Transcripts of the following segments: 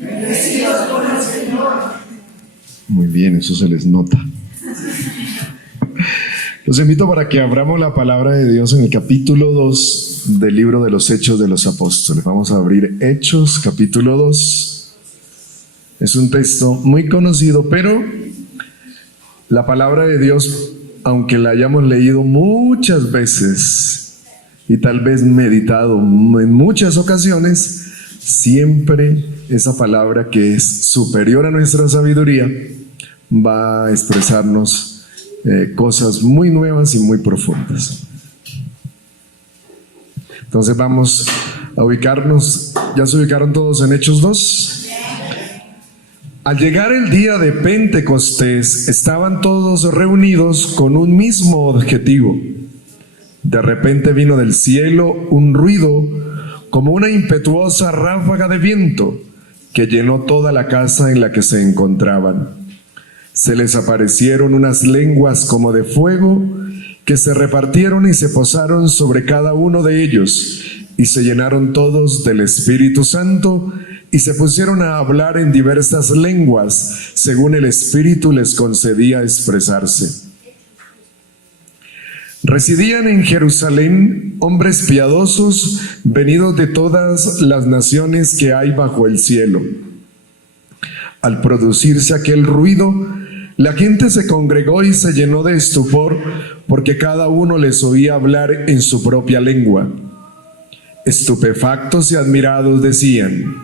Bendecidos por el Señor. Muy bien, eso se les nota. Los invito para que abramos la palabra de Dios en el capítulo 2 del libro de los Hechos de los Apóstoles. Vamos a abrir Hechos, capítulo 2. Es un texto muy conocido, pero la palabra de Dios, aunque la hayamos leído muchas veces y tal vez meditado en muchas ocasiones, siempre esa palabra que es superior a nuestra sabiduría va a expresarnos cosas muy nuevas y muy profundas. Entonces vamos a ubicarnos. ¿Ya se ubicaron todos en Hechos 2? Al llegar el día de Pentecostés, estaban todos reunidos con un mismo objetivo. De repente vino del cielo un ruido como una impetuosa ráfaga de viento que llenó toda la casa en la que se encontraban. Se les aparecieron unas lenguas como de fuego que se repartieron y se posaron sobre cada uno de ellos, y se llenaron todos del Espíritu Santo y se pusieron a hablar en diversas lenguas, según el Espíritu les concedía expresarse. Residían en Jerusalén hombres piadosos venidos de todas las naciones que hay bajo el cielo. Al producirse aquel ruido, la gente se congregó y se llenó de estupor, porque cada uno les oía hablar en su propia lengua. Estupefactos y admirados decían: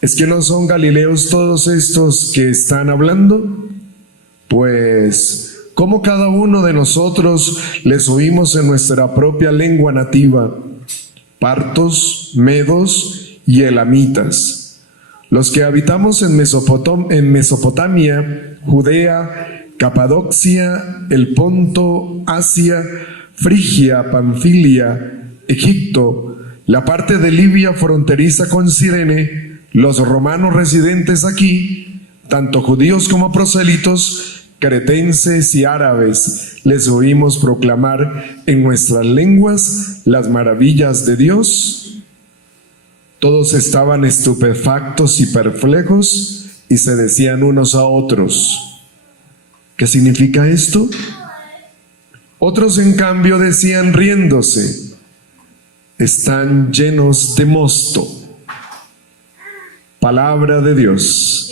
¿es que no son galileos todos estos que están hablando? Pues, ¿cómo cada uno de nosotros les oímos en nuestra propia lengua nativa? Partos, medos y elamitas. Los que habitamos en Mesopotamia, Judea, Capadocia, el Ponto, Asia, Frigia, Panfilia, Egipto, la parte de Libia fronteriza con Cirene, los romanos residentes aquí, tanto judíos como prosélitos, cretenses y árabes, les oímos proclamar en nuestras lenguas las maravillas de Dios. Todos estaban estupefactos y perplejos y se decían unos a otros: ¿qué significa esto? Otros, en cambio, decían riéndose: están llenos de mosto. Palabra de Dios.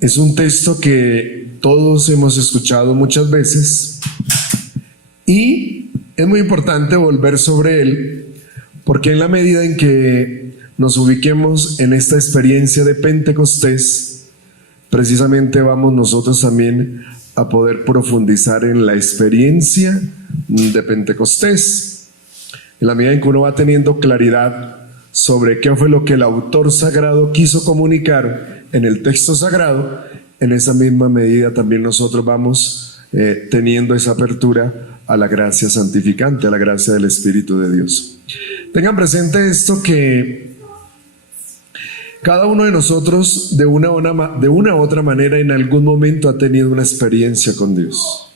Es un texto que todos hemos escuchado muchas veces y es muy importante volver sobre él, porque en la medida en que nos ubiquemos en esta experiencia de Pentecostés, precisamente vamos nosotros también a poder profundizar en la experiencia de Pentecostés. En la medida en que uno va teniendo claridad sobre qué fue lo que el autor sagrado quiso comunicar en el texto sagrado, en esa misma medida también nosotros vamos teniendo esa apertura a la gracia santificante, a la gracia del Espíritu de Dios. Tengan presente esto, que cada uno de nosotros de una u otra manera en algún momento ha tenido una experiencia con Dios.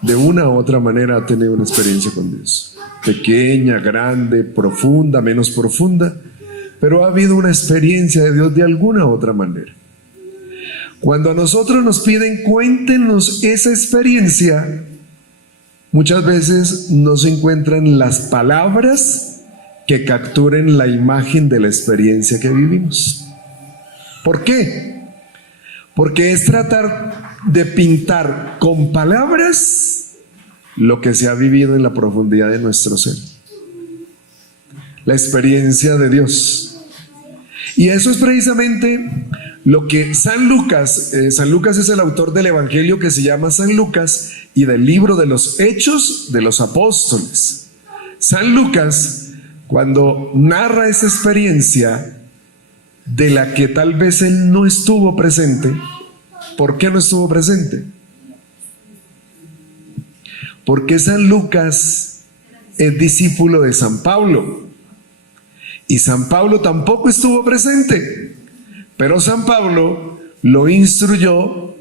De una u otra manera ha tenido una experiencia con Dios. Pequeña, grande, profunda, menos profunda, pero ha habido una experiencia de Dios de alguna u otra manera. Cuando a nosotros nos piden cuéntenos esa experiencia, muchas veces no se encuentran las palabras que capturen la imagen de la experiencia que vivimos. ¿Por qué? Porque es tratar de pintar con palabras lo que se ha vivido en la profundidad de nuestro ser. La experiencia de Dios. Y eso es precisamente lo que San Lucas es el autor del Evangelio que se llama San Lucas y del libro de los Hechos de los Apóstoles. San Lucas, cuando narra esa experiencia de la que tal vez él no estuvo presente. ¿Por qué no estuvo presente? Porque San Lucas es discípulo de San Pablo y San Pablo tampoco estuvo presente, pero San Pablo lo instruyó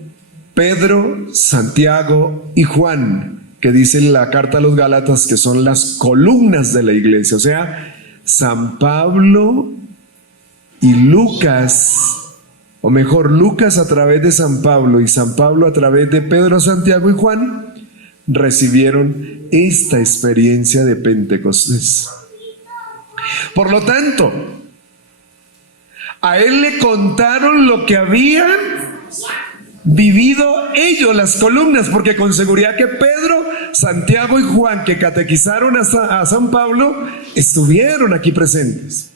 Pedro, Santiago y Juan, que dice en la carta a los Gálatas que son las columnas de la iglesia. O sea, San Pablo y Lucas, o mejor, Lucas a través de San Pablo y San Pablo a través de Pedro, Santiago y Juan, recibieron esta experiencia de Pentecostés. Por lo tanto, a él le contaron lo que habían vivido ellos, las columnas, porque con seguridad que Pedro, Santiago y Juan, que catequizaron a San Pablo, estuvieron aquí presentes.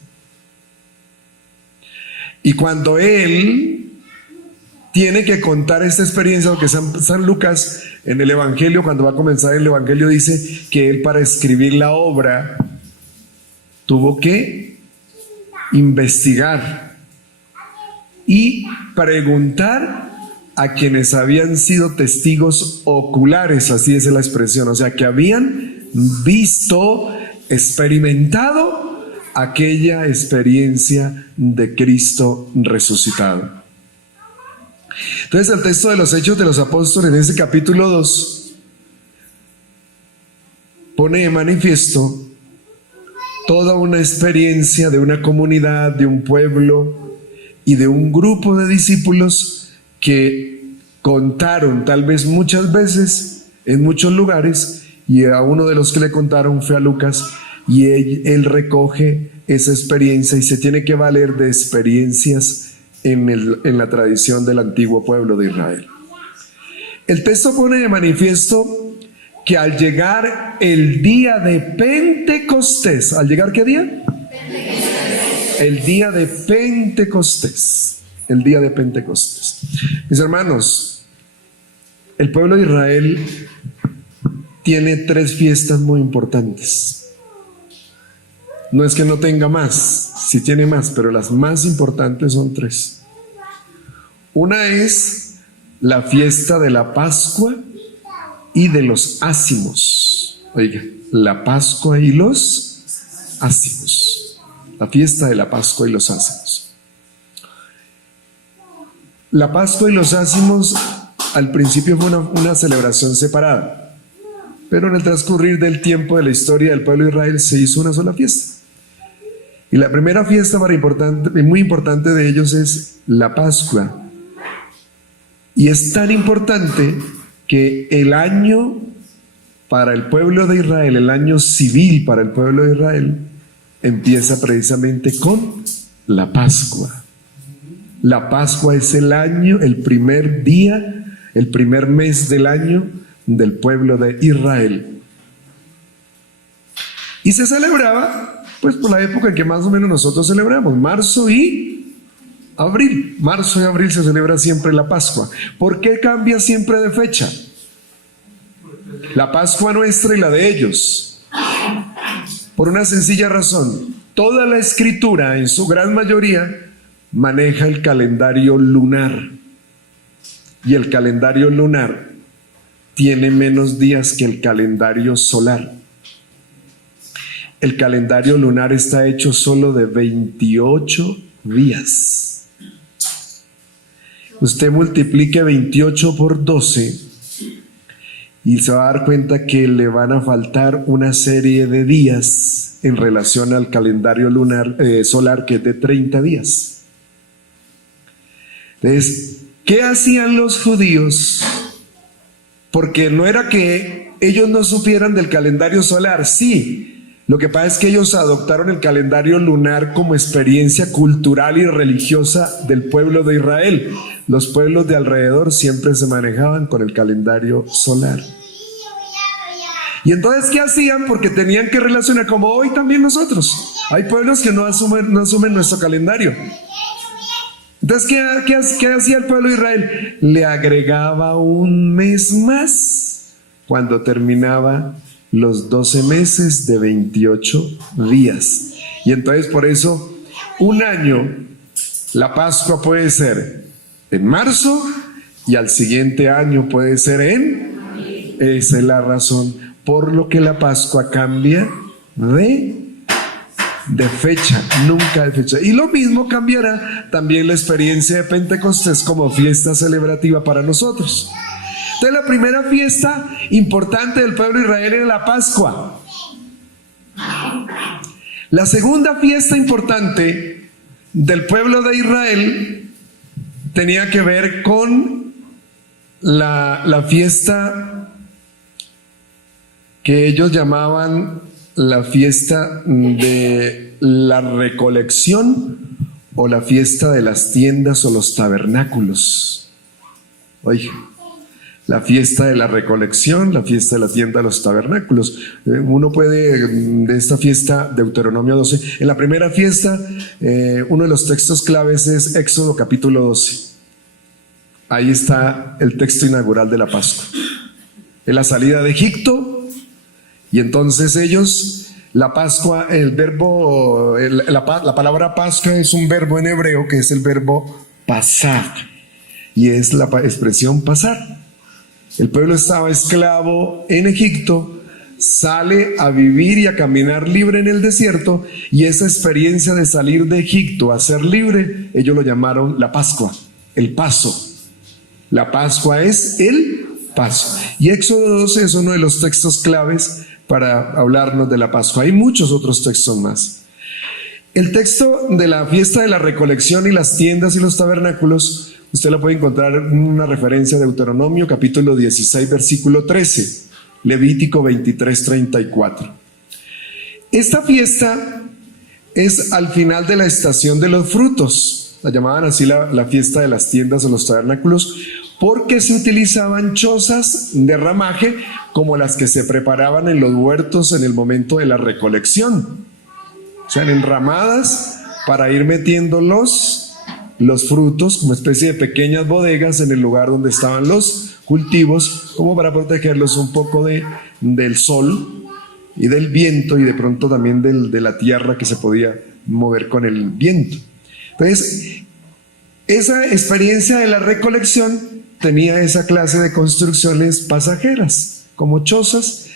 Y cuando él tiene que contar esta experiencia, porque San Lucas en el Evangelio, cuando va a comenzar el Evangelio, dice que él, para escribir la obra, tuvo que investigar y preguntar a quienes habían sido testigos oculares, así es la expresión, o sea, que habían visto, experimentado aquella experiencia de Cristo resucitado. Entonces, el texto de los Hechos de los Apóstoles, en ese capítulo 2, pone de manifiesto toda una experiencia de una comunidad, de un pueblo y de un grupo de discípulos que contaron, tal vez muchas veces, en muchos lugares, y a uno de los que le contaron fue a Lucas, y él recoge esa experiencia y se tiene que valer de experiencias en la tradición del antiguo pueblo de Israel. El texto pone de manifiesto que al llegar el día de Pentecostés, ¿al llegar qué día? El día de Pentecostés. El día de Pentecostés. Mis hermanos, el pueblo de Israel tiene 3 fiestas muy importantes. No es que no tenga más, sí tiene más, pero las más importantes son 3. Una es la fiesta de la Pascua y de los ácimos. Oiga, la Pascua y los ácimos. La fiesta de la Pascua y los ácimos. La Pascua y los ácimos al principio fue una celebración separada, pero en el transcurrir del tiempo de la historia del pueblo de Israel se hizo una sola fiesta. Y la primera fiesta muy importante de ellos es la Pascua. Y es tan importante que el año para el pueblo de Israel, el año civil para el pueblo de Israel, empieza precisamente con la Pascua. La Pascua es el año, el primer día, el primer mes del año del pueblo de Israel. Y se celebraba pues por la época en que más o menos nosotros celebramos, marzo y abril. Marzo y abril se celebra siempre la Pascua. ¿Por qué cambia siempre de fecha? La Pascua nuestra y la de ellos. Por una sencilla razón. Toda la Escritura, en su gran mayoría, maneja el calendario lunar. Y el calendario lunar tiene menos días que el calendario solar. El calendario lunar está hecho solo de 28 días. Usted multiplique 28 por 12 y se va a dar cuenta que le van a faltar una serie de días en relación al calendario lunar solar, que es de 30 días. Entonces, ¿qué hacían los judíos? Porque no era que ellos no supieran del calendario solar, sí. Lo que pasa es que ellos adoptaron el calendario lunar como experiencia cultural y religiosa del pueblo de Israel. Los pueblos de alrededor siempre se manejaban con el calendario solar. Y entonces, ¿qué hacían? Porque tenían que relacionar, como hoy también nosotros. Hay pueblos que no asumen nuestro calendario. Entonces, ¿qué hacía el pueblo de Israel? Le agregaba un mes más cuando terminaba los 12 meses de 28 días. Y entonces, por eso, un año, la Pascua puede ser en marzo y al siguiente año puede ser en... Esa es la razón por lo que la Pascua cambia de fecha, nunca de fecha. Y lo mismo cambiará también la experiencia de Pentecostés como fiesta celebrativa para nosotros. Entonces, la primera fiesta importante del pueblo de Israel era la Pascua. La segunda fiesta importante del pueblo de Israel tenía que ver con la fiesta que ellos llamaban la fiesta de la recolección o la fiesta de las tiendas o los tabernáculos. Oye, la fiesta de la recolección, la fiesta de la tienda de los tabernáculos. Uno puede, de esta fiesta, Deuteronomio 12, en la primera fiesta, uno de los textos claves es Éxodo capítulo 12. Ahí está el texto inaugural de la Pascua. Es la salida de Egipto, y entonces ellos, la Pascua, el verbo, la palabra Pascua es un verbo en hebreo que es el verbo pasar, y es la expresión pasar. El pueblo estaba esclavo en Egipto, sale a vivir y a caminar libre en el desierto, y esa experiencia de salir de Egipto a ser libre, ellos lo llamaron la Pascua, el paso. La Pascua es el paso. Y Éxodo 12 es uno de los textos claves para hablarnos de la Pascua. Hay muchos otros textos más. El texto de la fiesta de la recolección y las tiendas y los tabernáculos, usted lo puede encontrar en una referencia de Deuteronomio capítulo 16 versículo 13, Levítico 23, 34. Esta fiesta es al final de la estación de los frutos. La llamaban así la fiesta de las tiendas o los tabernáculos, porque se utilizaban chozas de ramaje como las que se preparaban en los huertos en el momento de la recolección. O sea, enramadas para ir metiendo los frutos como especie de pequeñas bodegas en el lugar donde estaban los cultivos, como para protegerlos un poco del sol y del viento, y de pronto también de la tierra que se podía mover con el viento. Entonces, esa experiencia de la recolección tenía esa clase de construcciones pasajeras, como chozas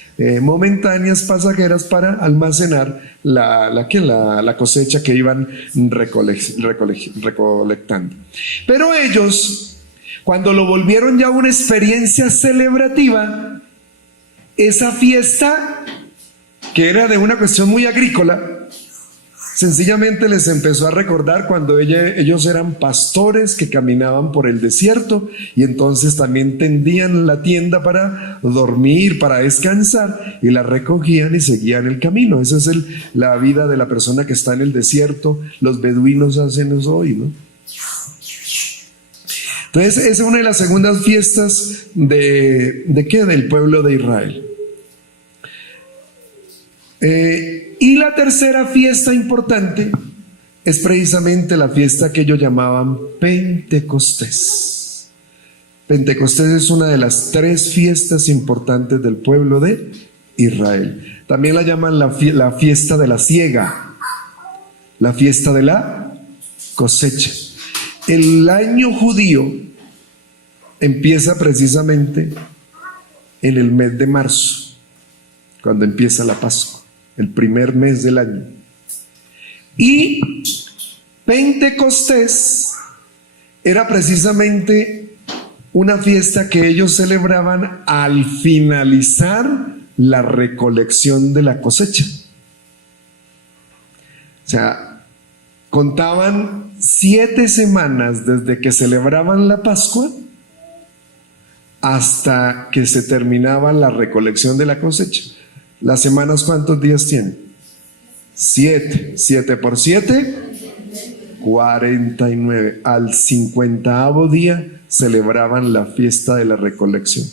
momentáneas pasajeras para almacenar la cosecha que iban recolectando. Pero ellos, cuando lo volvieron ya una experiencia celebrativa, esa fiesta, que era de una cuestión muy agrícola, sencillamente les empezó a recordar cuando ellos eran pastores que caminaban por el desierto, y entonces también tendían la tienda para dormir, para descansar, y la recogían y seguían el camino. Esa es la vida de la persona que está en el desierto. Los beduinos hacen eso hoy, ¿no? Entonces, esa es una de las segundas fiestas del pueblo de Israel. Y la tercera fiesta importante es precisamente la fiesta que ellos llamaban Pentecostés. Pentecostés es una de las tres fiestas importantes del pueblo de Israel. También la llaman la fiesta de la siega, la fiesta de la cosecha. El año judío empieza precisamente en el mes de marzo, cuando empieza la Pascua, el primer mes del año. Y Pentecostés era precisamente una fiesta que ellos celebraban al finalizar la recolección de la cosecha. O sea, contaban 7 semanas desde que celebraban la Pascua hasta que se terminaba la recolección de la cosecha. ¿Las semanas cuántos días tienen? 7. 7 por 7, 49. Al 50º día celebraban la fiesta de la recolección.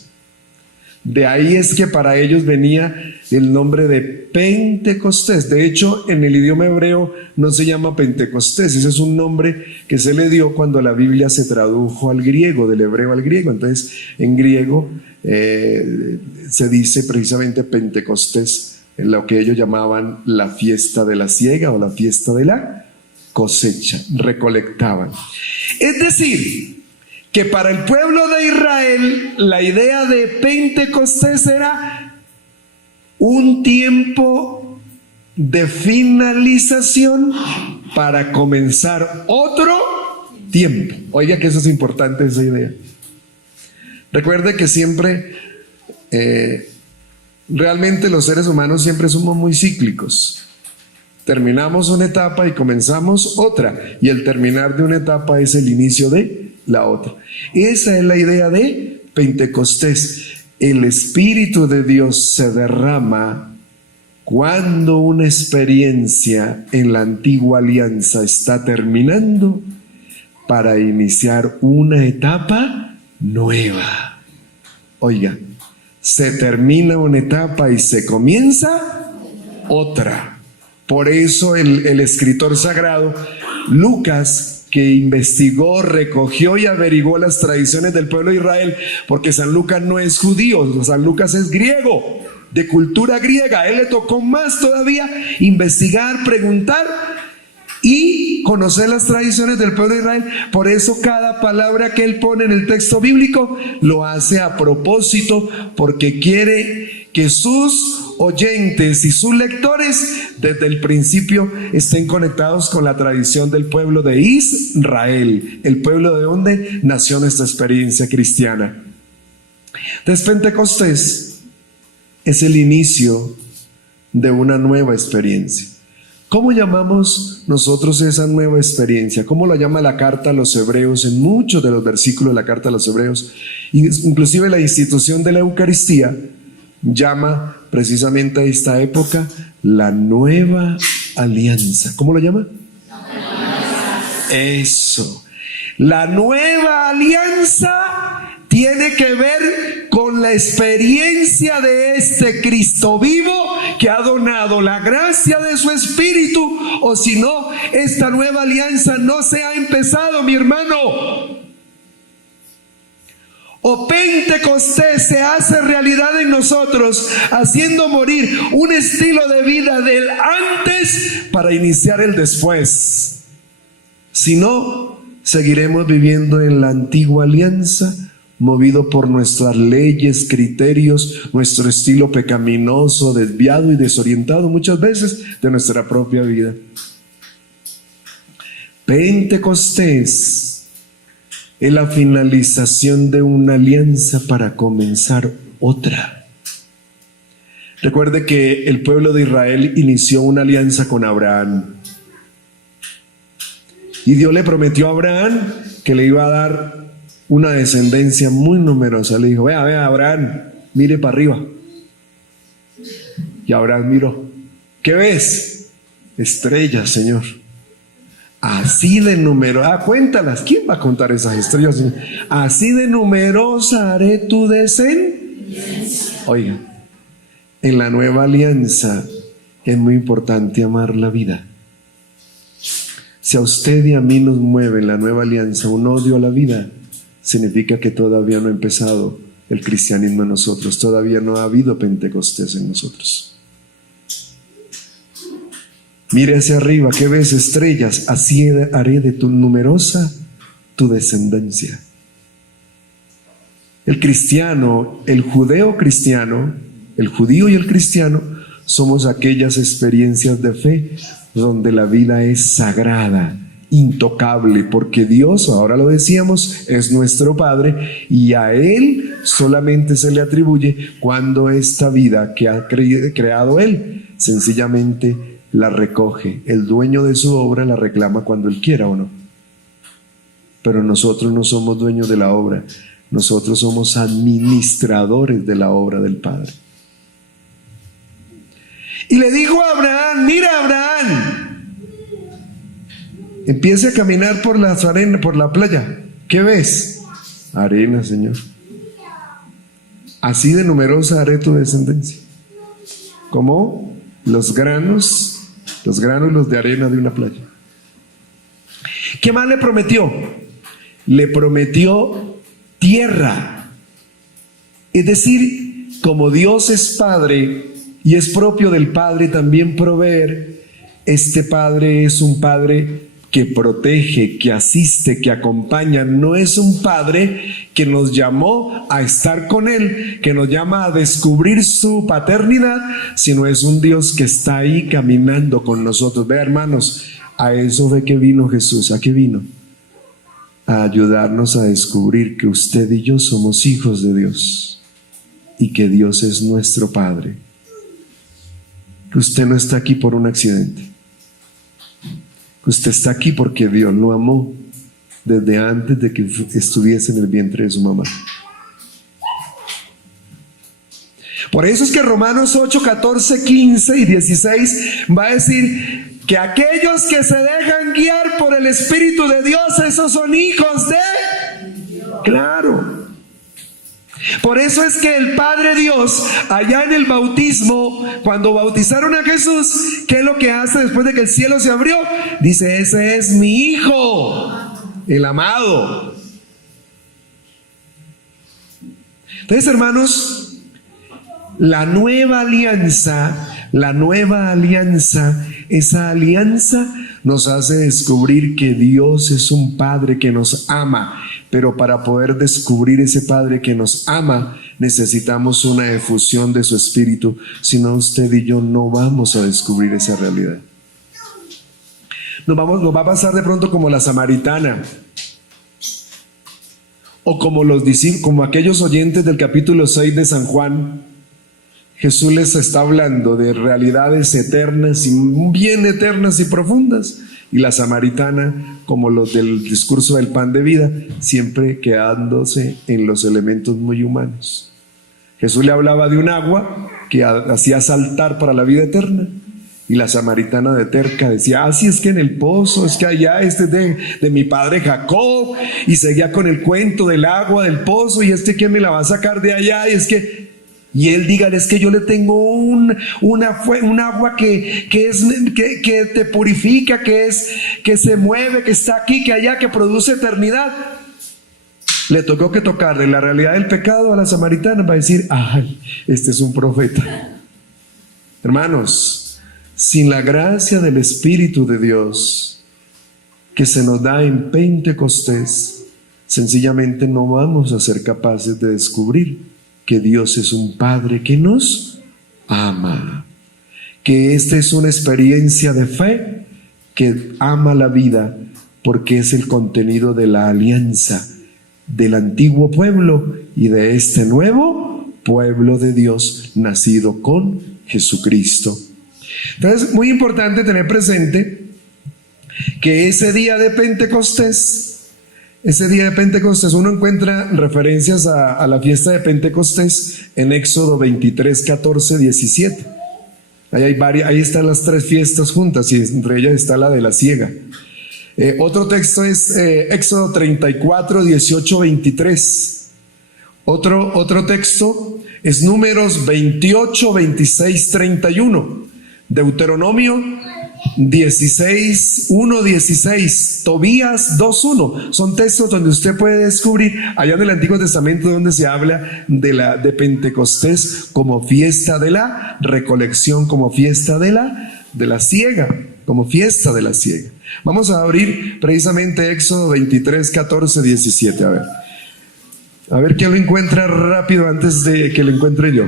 De ahí es que para ellos venía el nombre de Pentecostés. De hecho, en el idioma hebreo no se llama Pentecostés. Ese es un nombre que se le dio cuando la Biblia se tradujo al griego, del hebreo al griego. Entonces, en griego se dice precisamente Pentecostés, en lo que ellos llamaban la fiesta de la siega o la fiesta de la cosecha. Recolectaban. Es decir, que para el pueblo de Israel la idea de Pentecostés era un tiempo de finalización para comenzar otro tiempo. Oiga que eso es importante, esa idea. Recuerde que siempre, realmente los seres humanos siempre somos muy cíclicos. Terminamos una etapa y comenzamos otra. Y el terminar de una etapa es el inicio de la otra. Esa es la idea de Pentecostés. El Espíritu de Dios se derrama cuando una experiencia en la antigua alianza está terminando para iniciar una etapa nueva. Oiga, se termina una etapa y se comienza otra. Por eso el escritor sagrado, Lucas, que investigó, recogió y averiguó las tradiciones del pueblo de Israel, porque San Lucas no es judío, San Lucas es griego, de cultura griega. A él le tocó más todavía investigar, preguntar y conocer las tradiciones del pueblo de Israel. Por eso cada palabra que él pone en el texto bíblico lo hace a propósito, porque quiere que sus oyentes y sus lectores desde el principio estén conectados con la tradición del pueblo de Israel, el pueblo de donde nació nuestra experiencia cristiana. Entonces, Pentecostés es el inicio de una nueva experiencia. ¿Cómo llamamos nosotros esa nueva experiencia? ¿Cómo la llama la carta a los hebreos en muchos de los versículos de la carta a los hebreos? Inclusive la institución de la Eucaristía llama precisamente a esta época la nueva alianza. ¿Cómo lo llama? Eso. La nueva alianza tiene que ver con la experiencia de este Cristo vivo que ha donado la gracia de su Espíritu, o si no, esta nueva alianza no se ha empezado, mi hermano. O Pentecostés se hace realidad en nosotros, haciendo morir un estilo de vida del antes para iniciar el después. Si no, seguiremos viviendo en la antigua alianza, movido por nuestras leyes, criterios, nuestro estilo pecaminoso, desviado y desorientado muchas veces de nuestra propia vida. Pentecostés es la finalización de una alianza para comenzar otra. Recuerde que el pueblo de Israel inició una alianza con Abraham. Y Dios le prometió a Abraham que le iba a dar una descendencia muy numerosa. Le dijo: vea, Abraham, mire para arriba. Y Abraham miró. ¿Qué ves? Estrellas, Señor. Así de numerosa, cuéntalas. ¿Quién va a contar esas estrellas? Así de numerosa haré tu descendencia. Oiga, en la nueva alianza es muy importante amar la vida. Si a usted y a mí nos mueve en la nueva alianza un odio a la vida, significa que todavía no ha empezado el cristianismo en nosotros, todavía no ha habido Pentecostés en nosotros. Mire hacia arriba, ¿qué ves? Estrellas, así haré de tu numerosa tu descendencia. El cristiano, el judeo cristiano, el judío y el cristiano, somos aquellas experiencias de fe donde la vida es sagrada, intocable, porque Dios, ahora lo decíamos, es nuestro Padre y a Él solamente se le atribuye cuando esta vida que ha creado Él, sencillamente la recoge. El dueño de su obra la reclama cuando Él quiera o no. Pero nosotros no somos dueños de la obra, nosotros somos administradores de la obra del Padre. Y le dijo a Abraham: mira, Abraham, empiece a caminar por las arenas, por la playa. ¿Qué ves? Arena, Señor. Así de numerosa haré tu descendencia, como los granos de arena de una playa. ¿Qué más le prometió? Le prometió tierra. Es decir, como Dios es Padre y es propio del Padre también proveer, este Padre es un Padre que protege, que asiste, que acompaña. No es un Padre que nos llamó a estar con Él, que nos llama a descubrir su paternidad, sino es un Dios que está ahí caminando con nosotros. Vea, hermanos, a eso fue que vino Jesús. ¿A qué vino? A ayudarnos a descubrir que usted y yo somos hijos de Dios y que Dios es nuestro Padre. Que usted no está aquí por un accidente. Usted está aquí porque Dios lo amó desde antes de que estuviese en el vientre de su mamá. Por eso es que Romanos 8, 14, 15 y 16 va a decir que aquellos que se dejan guiar por el Espíritu de Dios, esos son hijos de Dios. Claro. Por eso es que el Padre Dios, allá en el bautismo, cuando bautizaron a Jesús, ¿qué es lo que hace después de que el cielo se abrió? Dice: ese es mi Hijo, el amado. Entonces, hermanos, la nueva alianza, esa alianza nos hace descubrir que Dios es un Padre que nos ama. Pero para poder descubrir ese Padre que nos ama, necesitamos una efusión de su Espíritu. Si no, usted y yo no vamos a descubrir esa realidad. Nos va a pasar de pronto como la samaritana, o como los discípulos, como aquellos oyentes del capítulo 6 de San Juan. Jesús les está hablando de realidades eternas y bien eternas y profundas. Y la samaritana, como los del discurso del pan de vida, siempre quedándose en los elementos muy humanos. Jesús le hablaba de un agua que hacía saltar para la vida eterna. Y la samaritana de terca decía: sí, es que en el pozo, es que allá este es de mi padre Jacob. Y seguía con el cuento del agua del pozo, y ¿quién me la va a sacar de allá? Y él diga: es que yo le tengo un agua que te purifica, que se mueve, que está aquí, que allá, que produce eternidad. Le tocó que tocarle la realidad del pecado a la samaritana para decir: ay, este es un profeta. Hermanos, sin la gracia del Espíritu de Dios que se nos da en Pentecostés, sencillamente no vamos a ser capaces de descubrir que Dios es un Padre que nos ama, que esta es una experiencia de fe que ama la vida, porque es el contenido de la alianza del antiguo pueblo y de este nuevo pueblo de Dios nacido con Jesucristo. Entonces, muy importante tener presente que ese día de Pentecostés, uno encuentra referencias a la fiesta de Pentecostés en Éxodo 23, 14, 17. Ahí están las tres fiestas juntas, y entre ellas está la de la siega. Otro texto es Éxodo 34, 18, 23. Otro texto es Números 28, 26, 31. Deuteronomio 16, 1, 16, Tobías 2, 1. Son textos donde usted puede descubrir allá en el Antiguo Testamento donde se habla de Pentecostés como fiesta de la recolección, como fiesta de la siega, como fiesta de la siega. Vamos a abrir precisamente Éxodo 23, 14, 17. A ver quién lo encuentra rápido antes de que lo encuentre yo.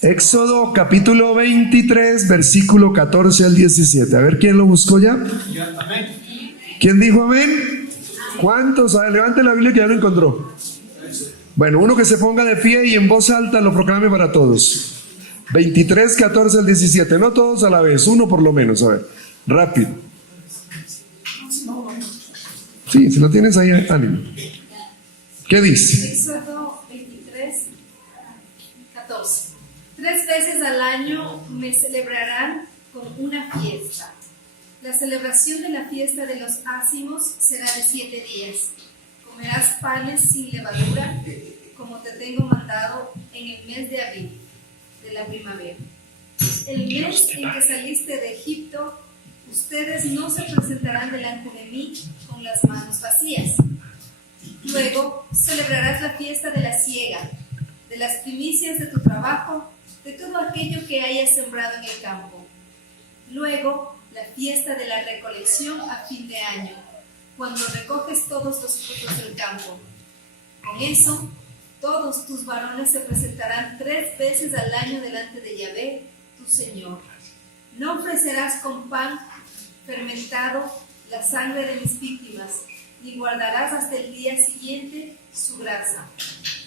Éxodo capítulo 23, versículo 14 al 17. A ver, ¿quién lo buscó ya? ¿Quién dijo amén? ¿Cuántos? A ver, levante la Biblia que ya lo encontró. Bueno, uno que se ponga de pie y en voz alta lo proclame para todos. 23, 14 al 17. No todos a la vez, uno por lo menos. A ver, rápido. Sí, si lo tienes ahí, ánimo. ¿Qué dice? Éxodo 23, 14. 3 veces al año me celebrarán con una fiesta. La celebración de la fiesta de los ácimos será de 7 días. Comerás panes sin levadura, como te tengo mandado en el mes de abril, de la primavera. El mes en que saliste de Egipto, ustedes no se presentarán delante de mí con las manos vacías. Luego celebrarás la fiesta de la siega, de las primicias de tu trabajo, de todo aquello que hayas sembrado en el campo. Luego, la fiesta de la recolección a fin de año, cuando recoges todos los frutos del campo. Con eso, todos tus varones se presentarán 3 veces al año delante de Yahvé, tu Señor. No ofrecerás con pan fermentado la sangre de mis víctimas, ni guardarás hasta el día siguiente su grasa.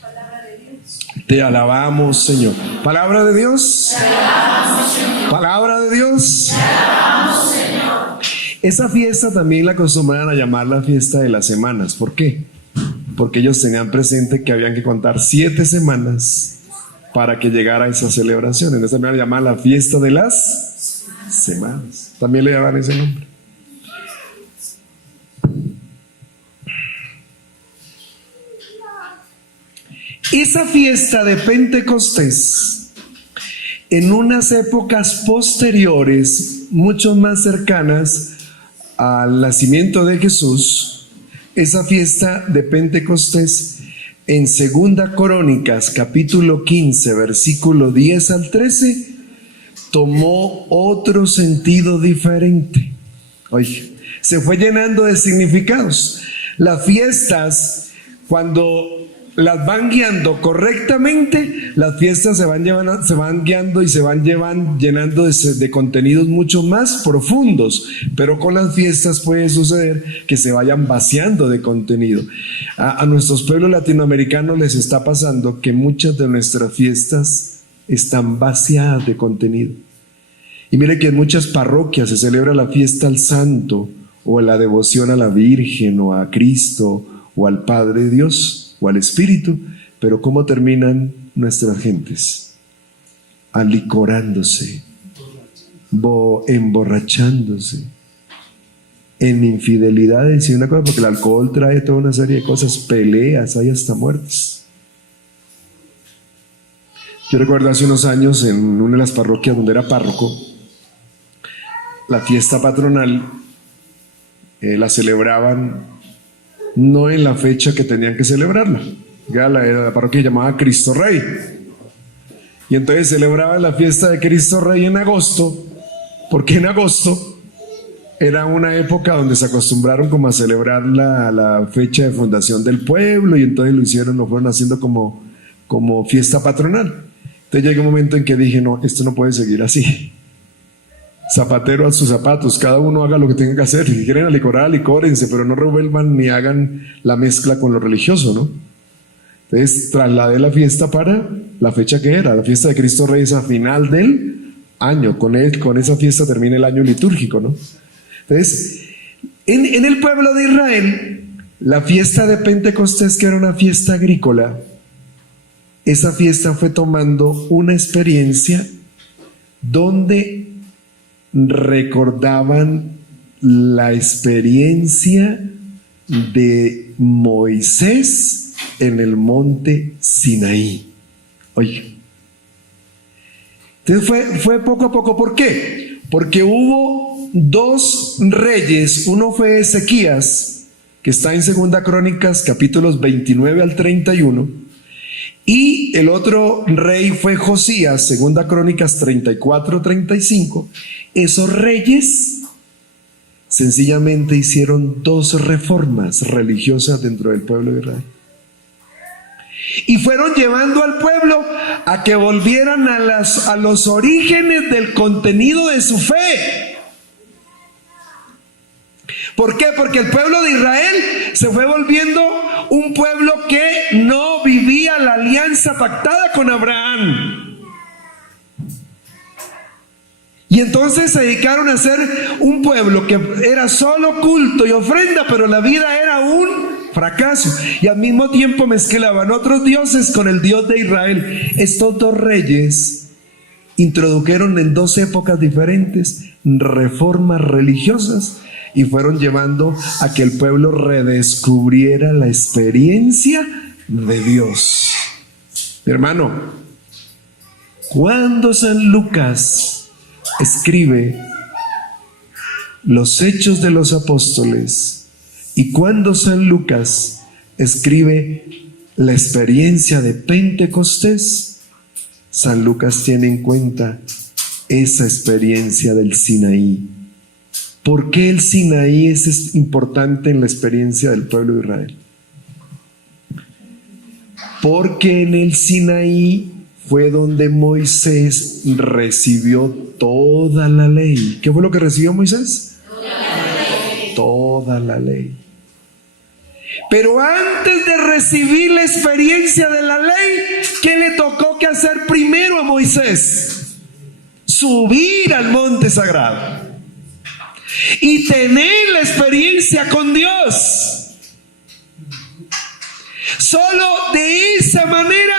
Palabra de Dios. Te alabamos, Señor. Palabra de Dios. Te alabamos, Señor. Palabra de Dios. Te alabamos, Señor. Esa fiesta también la acostumbraban a llamar la fiesta de las semanas. ¿Por qué? Porque ellos tenían presente que habían que contar 7 semanas para que llegara esa celebración. Entonces también la llamaban la fiesta de las semanas. También le llamaban ese nombre. Esa fiesta de Pentecostés, en unas épocas posteriores, mucho más cercanas al nacimiento de Jesús, esa fiesta de Pentecostés, en 2 Crónicas, capítulo 15, versículo 10 al 13, tomó otro sentido diferente. Oye, se fue llenando de significados. Las fiestas, cuando las van guiando correctamente, las fiestas se van guiando y se van llenando de contenidos mucho más profundos, pero con las fiestas puede suceder que se vayan vaciando de contenido. A nuestros pueblos latinoamericanos les está pasando que muchas de nuestras fiestas están vaciadas de contenido. Y mire que en muchas parroquias se celebra la fiesta al santo, o la devoción a la Virgen, o a Cristo, o al Padre Dios, o al Espíritu, pero ¿cómo terminan nuestras gentes? Alicorándose, emborrachándose, en infidelidades y una cosa, porque el alcohol trae toda una serie de cosas, peleas, hay hasta muertes. Yo recuerdo hace unos años en una de las parroquias donde era párroco, la fiesta patronal la celebraban no en la fecha que tenían que celebrarla. Ya la parroquia llamaba Cristo Rey. Y entonces celebraban la fiesta de Cristo Rey en agosto, porque en agosto era una época donde se acostumbraron como a celebrar la fecha de fundación del pueblo, y entonces lo fueron haciendo como fiesta patronal. Entonces llegó un momento en que dije, no, esto no puede seguir así. Zapatero a sus zapatos, cada uno haga lo que tenga que hacer. Si quieren alicorar, alicórense, pero no revuelvan ni hagan la mezcla con lo religioso, ¿no? Entonces trasladé la fiesta para la fecha que era, la fiesta de Cristo Rey, es a final del año. Con esa fiesta termina el año litúrgico, ¿no? Entonces, en el pueblo de Israel, la fiesta de Pentecostés, que era una fiesta agrícola, esa fiesta fue tomando una experiencia donde recordaban la experiencia de Moisés en el monte Sinaí. Oye, entonces fue poco a poco. ¿Por qué? Porque hubo 2 reyes. Uno fue Ezequías, que está en 2 Crónicas, capítulos 29 al 31. Y el otro rey fue Josías, 2 Crónicas 34-35. Esos reyes sencillamente hicieron 2 reformas religiosas dentro del pueblo de Israel. Y fueron llevando al pueblo a que volvieran a los orígenes del contenido de su fe. ¿Por qué? Porque el pueblo de Israel se fue volviendo un pueblo que no vivía la alianza pactada con Abraham. Y entonces se dedicaron a ser un pueblo que era solo culto y ofrenda, pero la vida era un fracaso. Y al mismo tiempo mezclaban otros dioses con el Dios de Israel. Estos 2 reyes introdujeron en 2 épocas diferentes reformas religiosas y fueron llevando a que el pueblo redescubriera la experiencia de Dios. Mi hermano, cuando San Lucas escribe los Hechos de los Apóstoles y cuando San Lucas escribe la experiencia de Pentecostés, San Lucas tiene en cuenta esa experiencia del Sinaí. ¿Por qué el Sinaí es importante en la experiencia del pueblo de Israel? Porque en el Sinaí fue donde Moisés recibió toda la ley. ¿Qué fue lo que recibió Moisés? Toda la ley. Pero antes de recibir la experiencia de la ley, ¿qué le tocó que hacer primero a Moisés? Subir al monte sagrado. y tener la experiencia con Dios. Solo de esa manera,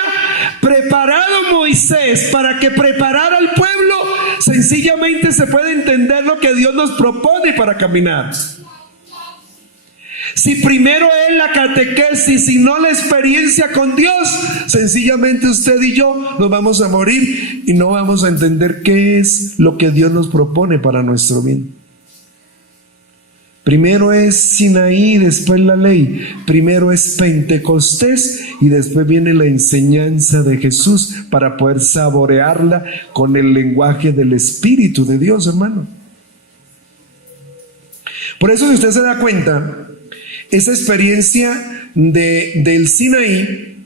preparado Moisés para que preparara al pueblo, sencillamente se puede entender lo que Dios nos propone para caminar. Si primero es la catequesis y no la experiencia con Dios, sencillamente usted y yo nos vamos a morir y no vamos a entender qué es lo que Dios nos propone para nuestro bien. Primero es Sinaí, después la ley. Primero es Pentecostés y después viene la enseñanza de Jesús para poder saborearla con el lenguaje del Espíritu de Dios, hermano. Por eso, si usted se da cuenta, esa experiencia del Sinaí,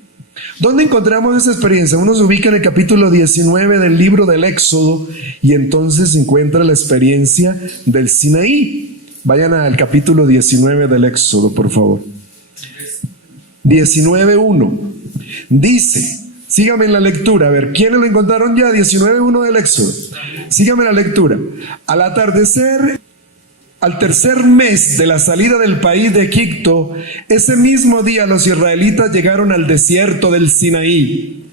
¿dónde encontramos esa experiencia? Uno se ubica en el capítulo 19 del libro del Éxodo y entonces se encuentra la experiencia del Sinaí. Vayan al capítulo 19 del Éxodo, por favor. 19:1. Dice, síganme en la lectura. A ver, ¿quiénes lo encontraron ya? 19:1 del Éxodo. Síganme en la lectura. Al atardecer, al tercer mes de la salida del país de Egipto, ese mismo día los israelitas llegaron al desierto del Sinaí.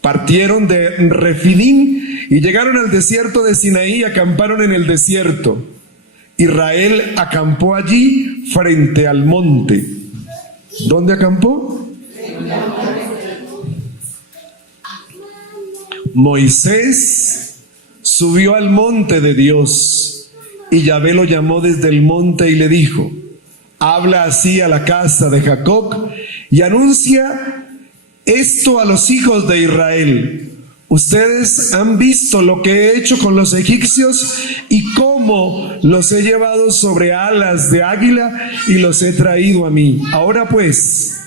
Partieron de Refidim y llegaron al desierto de Sinaí y acamparon en el desierto. Israel acampó allí frente al monte. ¿Dónde acampó? Moisés subió al monte de Dios y Yahvé lo llamó desde el monte y le dijo: habla así a la casa de Jacob y anuncia esto a los hijos de Israel. Ustedes han visto lo que he hecho con los egipcios y cómo los he llevado sobre alas de águila y los he traído a mí. Ahora pues,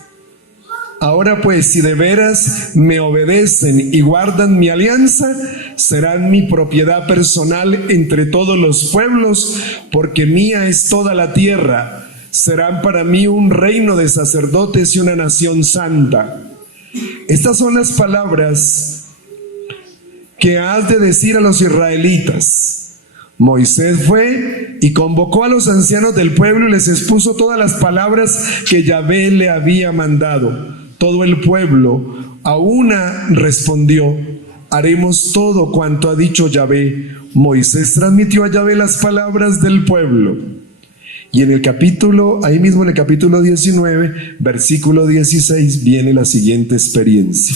si de veras me obedecen y guardan mi alianza, serán mi propiedad personal entre todos los pueblos, porque mía es toda la tierra. Serán para mí un reino de sacerdotes y una nación santa. Estas son las palabras que has de decir a los israelitas. Moisés fue y convocó a los ancianos del pueblo y les expuso todas las palabras que Yahvé le había mandado. Todo el pueblo a una respondió: haremos todo cuanto ha dicho Yahvé. Moisés transmitió a Yahvé las palabras del pueblo. Y en el capítulo, ahí mismo en el capítulo 19, versículo 16, viene la siguiente experiencia.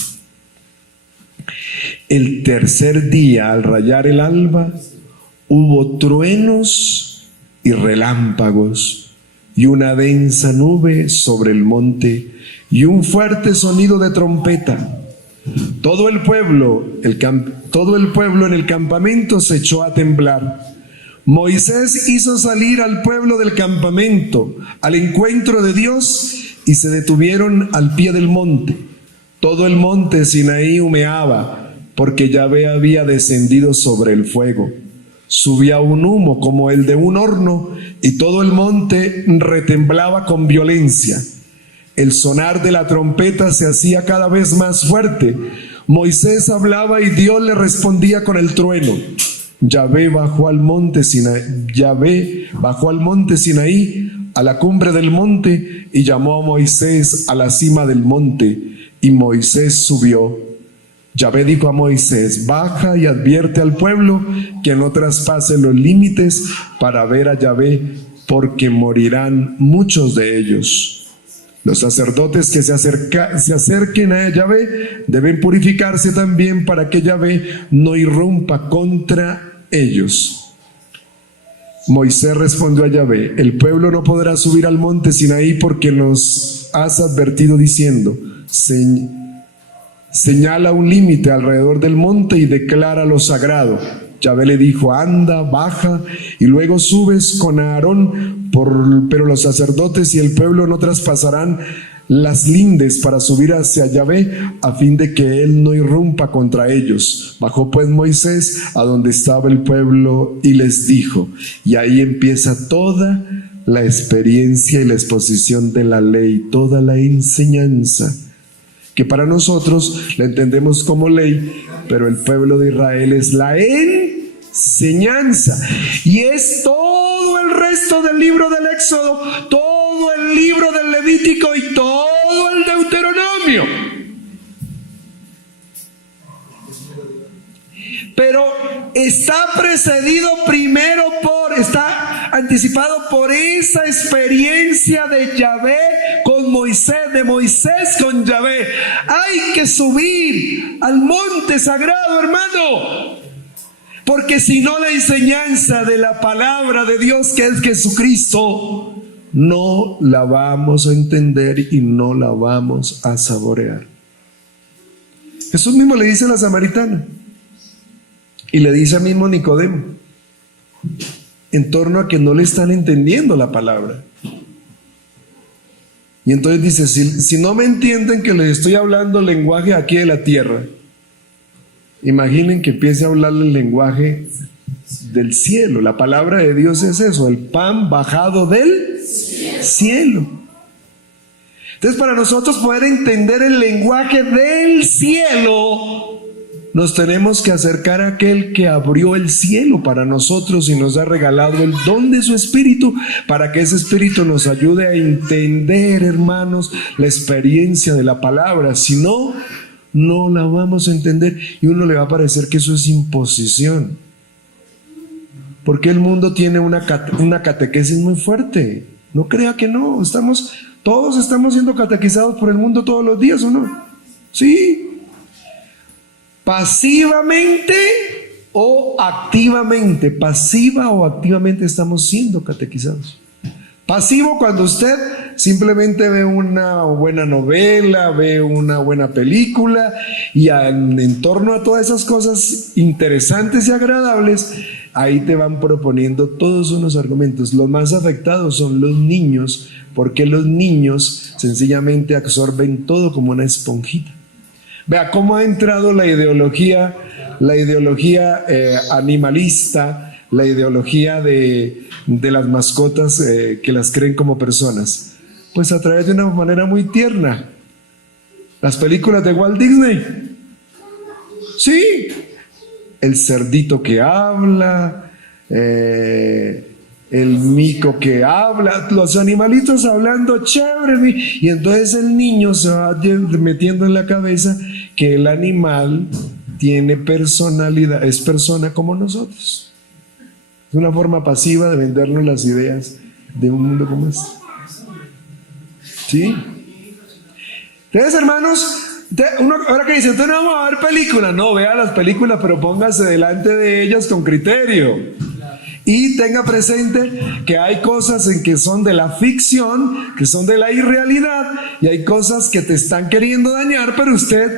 El tercer día, al rayar el alba, hubo truenos y relámpagos y una densa nube sobre el monte y un fuerte sonido de trompeta. Todo el pueblo en el campamento se echó a temblar. Moisés hizo salir al pueblo del campamento al encuentro de Dios y se detuvieron al pie del monte. Todo el monte Sinaí humeaba, porque Yahvé había descendido sobre el fuego. Subía un humo como el de un horno, y todo el monte retemblaba con violencia. El sonar de la trompeta se hacía cada vez más fuerte. Moisés hablaba y Dios le respondía con el trueno. Yahvé bajó al monte Sinaí, a la cumbre del monte, y llamó a Moisés a la cima del monte, y Moisés subió. Yahvé dijo a Moisés: baja y advierte al pueblo que no traspase los límites para ver a Yahvé, porque morirán muchos de ellos. Los sacerdotes que se acerquen a Yahvé deben purificarse también para que Yahvé no irrumpa contra ellos. Moisés respondió a Yahvé: el pueblo no podrá subir al monte Sinaí porque nos has advertido diciendo: señala un límite alrededor del monte y declara lo sagrado. Yahvé le dijo: anda, baja y luego subes con Aarón, pero los sacerdotes y el pueblo no traspasarán las lindes para subir hacia Yahvé, a fin de que él no irrumpa contra ellos. Bajó pues Moisés a donde estaba el pueblo y les dijo, y ahí empieza toda la experiencia y la exposición de la ley, toda la enseñanza, que para nosotros la entendemos como ley, pero el pueblo de Israel es la enseñanza, y es todo el resto del libro del Éxodo, todo el libro del Levítico y todo el Deuteronomio. Pero está precedido primero está anticipado por esa experiencia de Yahvé con Moisés, de Moisés con Yahvé. Hay que subir al monte sagrado, hermano, porque si no, la enseñanza de la palabra de Dios, que es Jesucristo, no la vamos a entender y no la vamos a saborear. Jesús mismo le dice a la samaritana, y le dice a mismo Nicodemo, en torno a que no le están entendiendo la palabra. Y entonces dice, si no me entienden que les estoy hablando el lenguaje aquí de la tierra, imaginen que empiece a hablar el lenguaje del cielo. La palabra de Dios es eso, el pan bajado del cielo. Entonces, para nosotros poder entender el lenguaje del cielo, nos tenemos que acercar a aquel que abrió el cielo para nosotros y nos ha regalado el don de su Espíritu, para que ese Espíritu nos ayude a entender, hermanos, la experiencia de la palabra. Si no, no la vamos a entender y uno le va a parecer que eso es imposición. Porque el mundo tiene una catequesis muy fuerte. No crea que no. Todos estamos siendo catequizados por el mundo todos los días, ¿o no? Sí. Pasivamente o activamente. Pasiva o activamente estamos siendo catequizados. Pasivo cuando usted simplemente ve una buena novela, ve una buena película y en torno a todas esas cosas interesantes y agradables, ahí te van proponiendo todos unos argumentos. Los más afectados son los niños, porque los niños sencillamente absorben todo como una esponjita. Vea cómo ha entrado la ideología animalista, la ideología de las mascotas que las creen como personas. Pues a través de una manera muy tierna. Las películas de Walt Disney. Sí. El cerdito que habla, el mico que habla, los animalitos hablando chévere. Y entonces el niño se va metiendo en la cabeza que el animal tiene personalidad, es persona como nosotros. Es una forma pasiva de vendernos las ideas de un mundo como este. ¿Sí? Entonces, hermanos, ahora que dicen, entonces no vamos a ver películas. No, vea las películas, pero póngase delante de ellas con criterio. Y tenga presente que hay cosas en que son de la ficción, que son de la irrealidad, y hay cosas que te están queriendo dañar, pero usted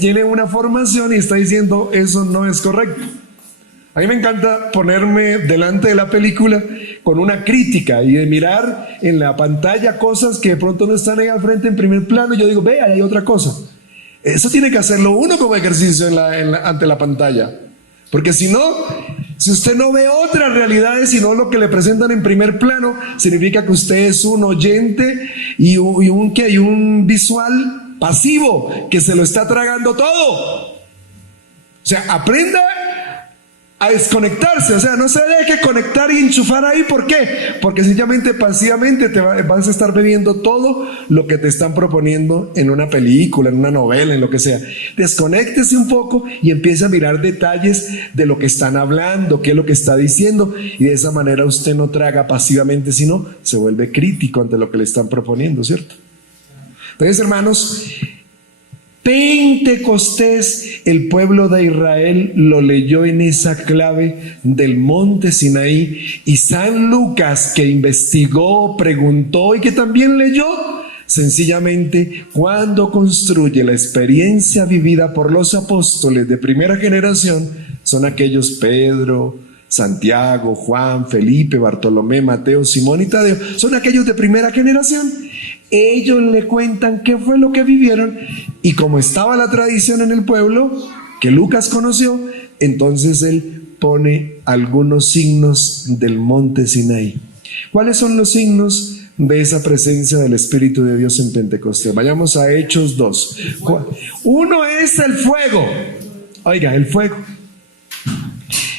tiene una formación y está diciendo, eso no es correcto. A mí me encanta ponerme delante de la película con una crítica y de mirar en la pantalla cosas que de pronto no están ahí al frente en primer plano, y yo digo, vea, hay otra cosa. Eso tiene que hacerlo uno como ejercicio ante la pantalla. Porque si no, si usted no ve otras realidades sino lo que le presentan en primer plano, significa que usted es un oyente y un visual pasivo que se lo está tragando todo. O sea, aprenda a desconectarse, o sea, no se deje conectar y enchufar ahí. ¿Por qué? Porque sencillamente pasivamente vas a estar bebiendo todo lo que te están proponiendo en una película, en una novela, en lo que sea. Desconéctese un poco y empiece a mirar detalles de lo que están hablando, qué es lo que está diciendo, y de esa manera usted no traga pasivamente, sino se vuelve crítico ante lo que le están proponiendo, ¿cierto? Entonces, hermanos, Pentecostés, el pueblo de Israel lo leyó en esa clave del monte Sinaí, y San Lucas, que investigó, preguntó y que también leyó, sencillamente cuando construye la experiencia vivida por los apóstoles de primera generación, son aquellos Pedro, Santiago, Juan, Felipe, Bartolomé, Mateo, Simón y Tadeo, son aquellos de primera generación. Ellos le cuentan qué fue lo que vivieron, y como estaba la tradición en el pueblo que Lucas conoció, entonces él pone algunos signos del monte Sinaí. ¿Cuáles son los signos de esa presencia del Espíritu de Dios en Pentecostés? Vayamos a Hechos 2. Uno es el fuego. Oiga, el fuego.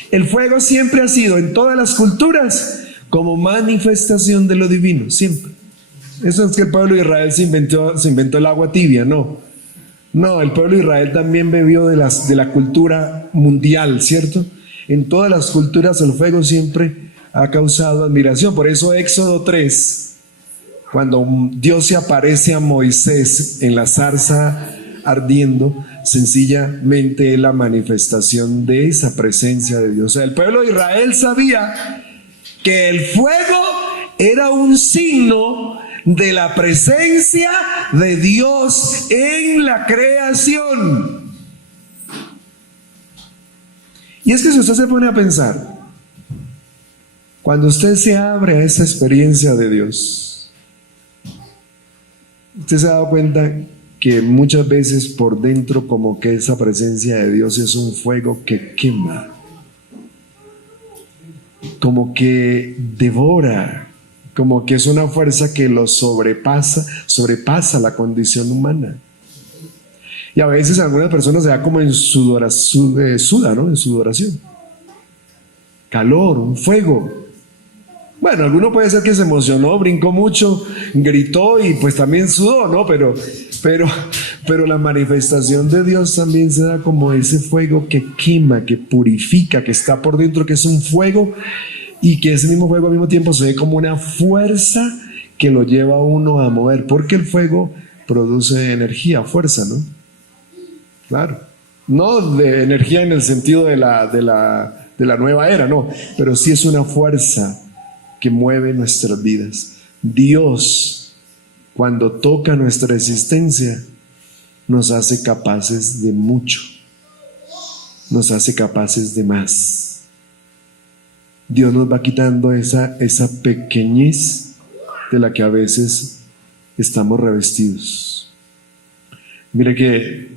El fuego siempre ha sido en todas las culturas como manifestación de lo divino, siempre. Eso es que el pueblo de Israel se inventó el agua tibia, no. No, el pueblo de Israel también bebió de la cultura mundial, ¿cierto? En todas las culturas el fuego siempre ha causado admiración. Por eso Éxodo 3, cuando Dios se aparece a Moisés en la zarza ardiendo, sencillamente es la manifestación de esa presencia de Dios. O sea, el pueblo de Israel sabía que el fuego era un signo de la presencia de Dios en la creación. Y es que si usted se pone a pensar, cuando usted se abre a esa experiencia de Dios, usted se ha dado cuenta que muchas veces por dentro como que esa presencia de Dios es un fuego que quema, como que devora, como que es una fuerza que lo sobrepasa la condición humana. Y a veces algunas personas se da como en suda, ¿no? En sudoración. Calor, un fuego. Bueno, alguno puede ser que se emocionó, brincó mucho, gritó y pues también sudó, ¿no? Pero la manifestación de Dios también se da como ese fuego que quema, que purifica, que está por dentro, que es un fuego, y que ese mismo fuego al mismo tiempo se ve como una fuerza que lo lleva a uno a mover, porque el fuego produce energía, fuerza, ¿no? Claro, no de energía en el sentido de la nueva era, no, pero sí es una fuerza que mueve nuestras vidas. Dios, cuando toca nuestra existencia, nos hace capaces de mucho, nos hace capaces de más. Dios nos va quitando esa pequeñez de la que a veces estamos revestidos. Mire que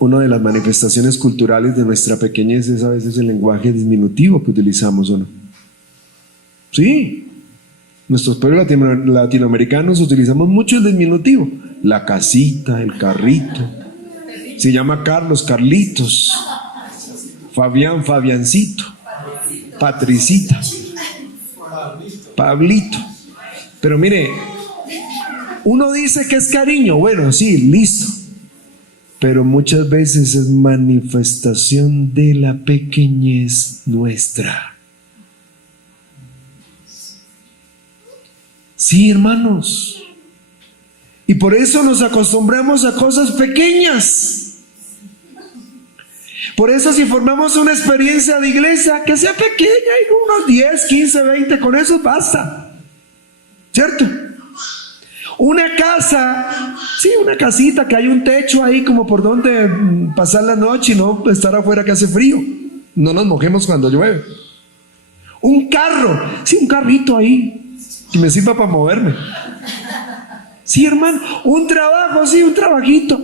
una de las manifestaciones culturales de nuestra pequeñez es a veces el lenguaje diminutivo que utilizamos, ¿o no? Sí, nuestros pueblos latinoamericanos utilizamos mucho el diminutivo. La casita, el carrito. Se llama Carlos, Carlitos. Fabián, Fabiancito. Patricita. Pablito. Pero mire, uno dice que es cariño. Bueno, sí, listo. Pero muchas veces es manifestación de la pequeñez nuestra. Sí, hermanos. Y por eso nos acostumbramos a cosas pequeñas. Por eso si formamos una experiencia de iglesia que sea pequeña, y unos 10, 15, 20, con eso basta. ¿Cierto? Una casa, sí, una casita que hay un techo ahí como por donde pasar la noche y no estar afuera que hace frío. No nos mojemos cuando llueve. Un carro, sí, un carrito ahí que me sirva para moverme. Sí, hermano, un trabajo, sí, un trabajito.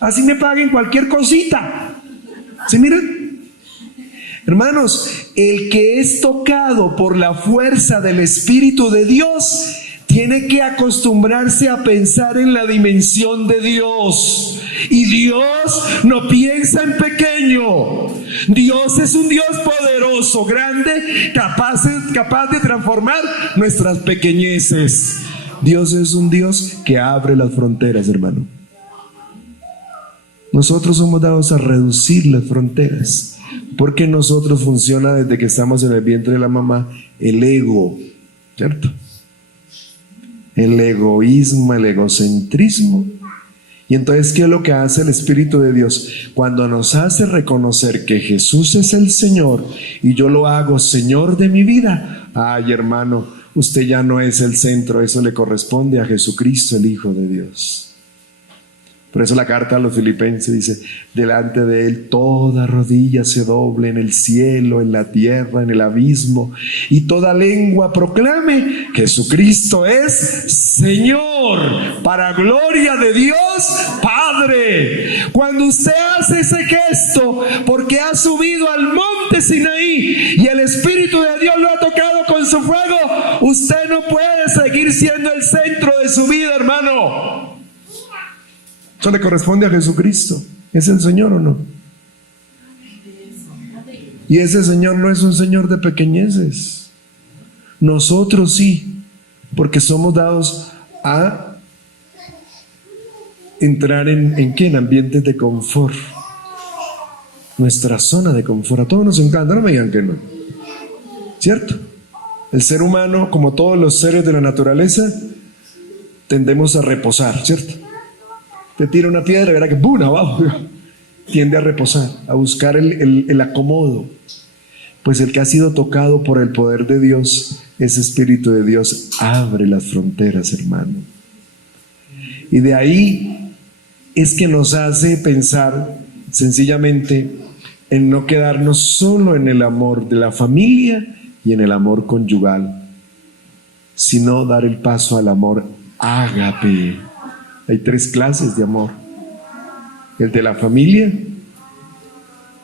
Así me paguen cualquier cosita. ¿Sí, miren? Hermanos, el que es tocado por la fuerza del Espíritu de Dios tiene que acostumbrarse a pensar en la dimensión de Dios. Y Dios no piensa en pequeño. Dios es un Dios poderoso, grande, capaz de transformar nuestras pequeñeces. Dios es un Dios que abre las fronteras, hermano. Nosotros somos dados a reducir las fronteras, porque en nosotros funciona desde que estamos en el vientre de la mamá el ego, ¿cierto? El egoísmo, el egocentrismo. Y entonces, ¿qué es lo que hace el Espíritu de Dios? Cuando nos hace reconocer que Jesús es el Señor y yo lo hago Señor de mi vida. Ay, hermano, usted ya no es el centro, eso le corresponde a Jesucristo, el Hijo de Dios. Por eso la carta a los Filipenses dice: delante de Él toda rodilla se doble en el cielo, en la tierra, en el abismo, y toda lengua proclame: Jesucristo es Señor, para gloria de Dios Padre. Cuando usted hace ese gesto, porque ha subido al monte Sinaí y el Espíritu de Dios lo ha tocado con su fuego, usted no puede seguir siendo el centro de su vida, hermano. Eso le corresponde a Jesucristo. ¿Es el Señor o no? Y ese Señor no es un Señor de pequeñeces. Nosotros sí, porque somos dados a entrar en ambientes de confort. Nuestra zona de confort. A todos nos encanta, no me digan que no. ¿Cierto? El ser humano, como todos los seres de la naturaleza, tendemos a reposar, ¿cierto? Te tira una piedra y verá que ¡pum! Abajo. Tiende a reposar, a buscar el acomodo. Pues el que ha sido tocado por el poder de Dios, ese Espíritu de Dios abre las fronteras, hermano. Y de ahí es que nos hace pensar sencillamente en no quedarnos solo en el amor de la familia y en el amor conyugal, sino dar el paso al amor ágape. Hay 3 clases de amor: el de la familia,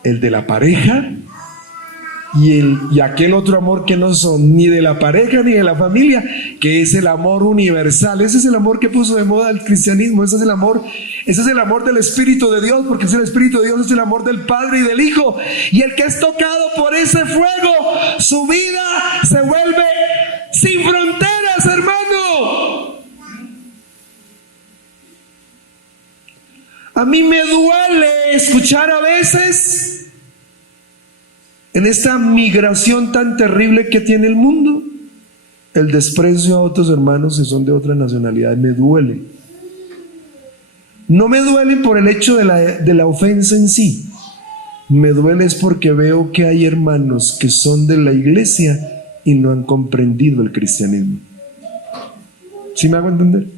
el de la pareja y aquel otro amor que no son ni de la pareja ni de la familia, que es el amor universal. Ese es el amor que puso de moda el cristianismo. Ese es el amor del Espíritu de Dios, porque es el Espíritu de Dios, es el amor del Padre y del Hijo. Y el que es tocado por ese fuego, su vida se vuelve sin fronteras, hermano. A mí me duele escuchar a veces, en esta migración tan terrible que tiene el mundo, el desprecio a otros hermanos que son de otra nacionalidad. Me duele. No me duele por el hecho de la ofensa en sí. Me duele es porque veo que hay hermanos que son de la iglesia y no han comprendido el cristianismo. ¿Sí me hago entender?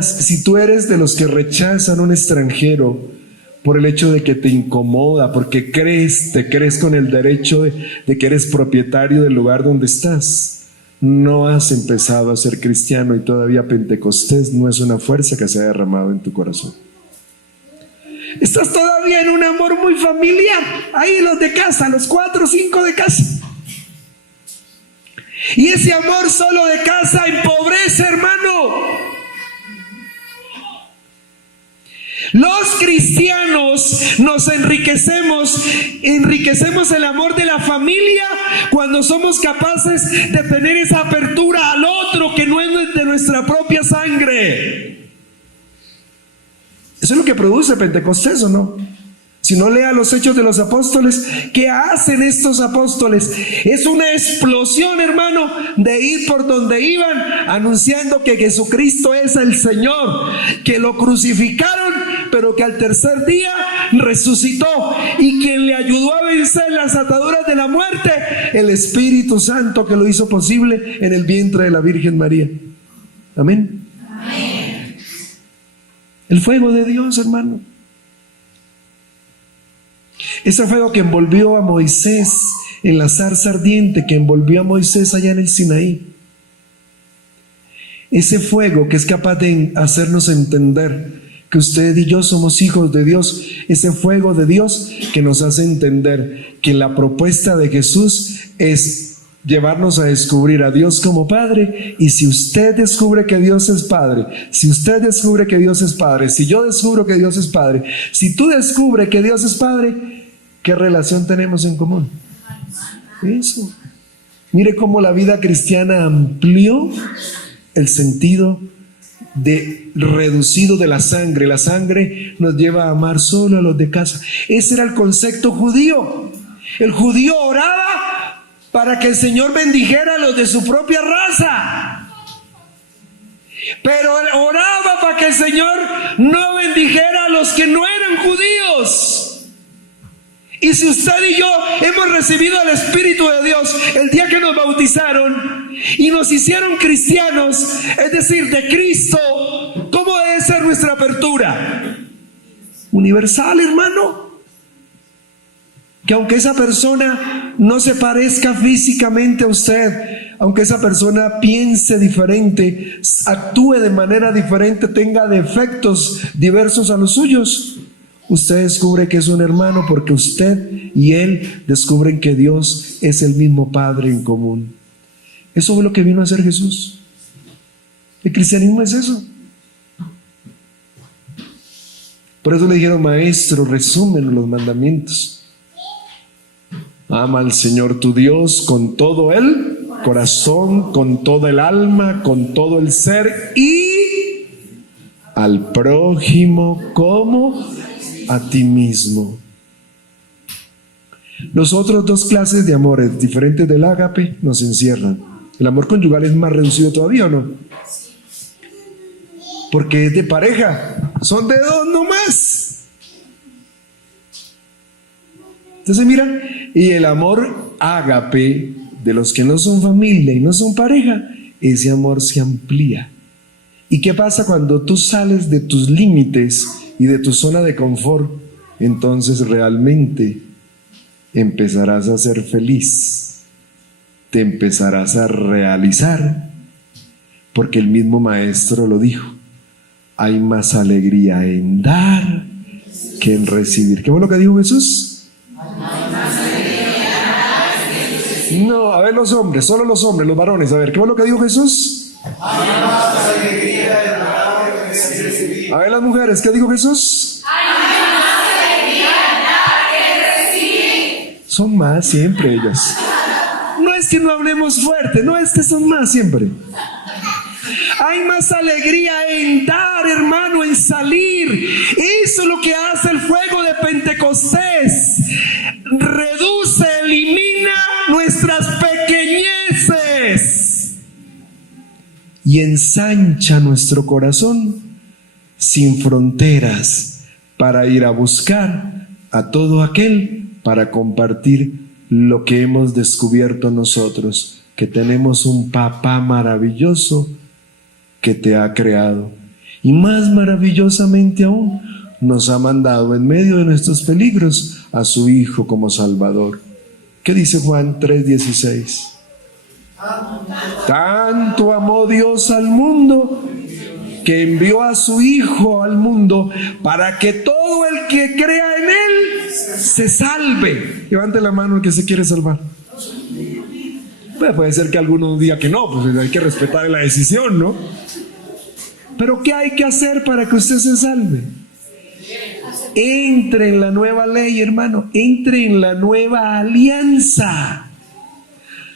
Si tú eres de los que rechazan a un extranjero por el hecho de que te incomoda, porque te crees con el derecho de que eres propietario del lugar donde estás, no has empezado a ser cristiano y todavía Pentecostés no es una fuerza que se ha derramado en tu corazón. Estás todavía en un amor muy familiar. Ahí los de casa, los 4 o 5 de casa. Y ese amor solo de casa empobrece, hermano. Los cristianos nos enriquecemos el amor de la familia cuando somos capaces de tener esa apertura al otro que no es de nuestra propia sangre. Eso es lo que produce Pentecostés, ¿o no? Si no, lea los Hechos de los Apóstoles. ¿Qué hacen estos apóstoles? Es una explosión, hermano, de ir por donde iban anunciando que Jesucristo es el Señor, que lo crucificaron, pero que al tercer día resucitó, y quien le ayudó a vencer las ataduras de la muerte, el Espíritu Santo, que lo hizo posible en el vientre de la Virgen María. Amén. Amén. El fuego de Dios, hermano. Ese fuego que envolvió a Moisés en la zarza ardiente, que envolvió a Moisés allá en el Sinaí. Ese fuego que es capaz de hacernos entender que usted y yo somos hijos de Dios. Ese fuego de Dios que nos hace entender que la propuesta de Jesús es llevarnos a descubrir a Dios como Padre. Y si usted descubre que Dios es Padre, si usted descubre que Dios es Padre, si yo descubro que Dios es Padre, si tú descubres que Dios es Padre, ¿qué relación tenemos en común? Eso. Mire cómo la vida cristiana amplió el sentido reducido de la sangre. La sangre nos lleva a amar solo a los de casa. Ese era el concepto judío. El judío oraba para que el Señor bendijera a los de su propia raza, pero oraba para que el Señor no bendijera a los que no eran judíos. Y si usted y yo hemos recibido el Espíritu de Dios el día que nos bautizaron y nos hicieron cristianos, es decir, de Cristo, ¿cómo debe ser nuestra apertura? Universal, hermano. Que aunque esa persona no se parezca físicamente a usted, aunque esa persona piense diferente, actúe de manera diferente, tenga defectos diversos a los suyos, usted descubre que es un hermano porque usted y él descubren que Dios es el mismo Padre en común. Eso fue lo que vino a hacer Jesús. El cristianismo es eso. Por eso le dijeron: maestro, resúmenos los mandamientos. Ama al Señor tu Dios con todo el corazón, con todo el alma, con todo el ser, y al prójimo como a ti mismo. Los otros dos clases de amores diferentes del ágape nos encierran. El amor conyugal es más reducido todavía, ¿o no? Porque es de pareja, son de dos nomás. Entonces mira, y el amor ágape de los que no son familia y no son pareja, ese amor se amplía. ¿Y qué pasa cuando tú sales de tus límites y de tu zona de confort? Entonces realmente empezarás a ser feliz, te empezarás a realizar, porque el mismo maestro lo dijo: hay más alegría en dar que en recibir. ¿Qué fue lo que dijo Jesús? No, a ver los hombres, solo los hombres, los varones, a ver, ¿qué fue lo que dijo Jesús? A ver las mujeres, ¿qué dijo Jesús? Son más siempre ellas. No es que no hablemos fuerte, no es que son más siempre. Hay más alegría en dar, hermano, en salir. Eso es lo que hace el fuego de Pentecostés. Reduce, elimina nuestras pequeñeces y ensancha nuestro corazón sin fronteras para ir a buscar a todo aquel para compartir lo que hemos descubierto nosotros, que tenemos un papá maravilloso que te ha creado, y más maravillosamente aún nos ha mandado en medio de nuestros peligros a su Hijo como Salvador. ¿Qué dice Juan 3:16? Tanto amó Dios al mundo que envió a su Hijo al mundo para que todo el que crea en Él se salve. Levante la mano el que se quiere salvar. Pues puede ser que alguno diga que no, pues hay que respetar la decisión, ¿no? Pero ¿qué hay que hacer para que usted se salve? Entre en la nueva ley, hermano. Entre en la nueva alianza.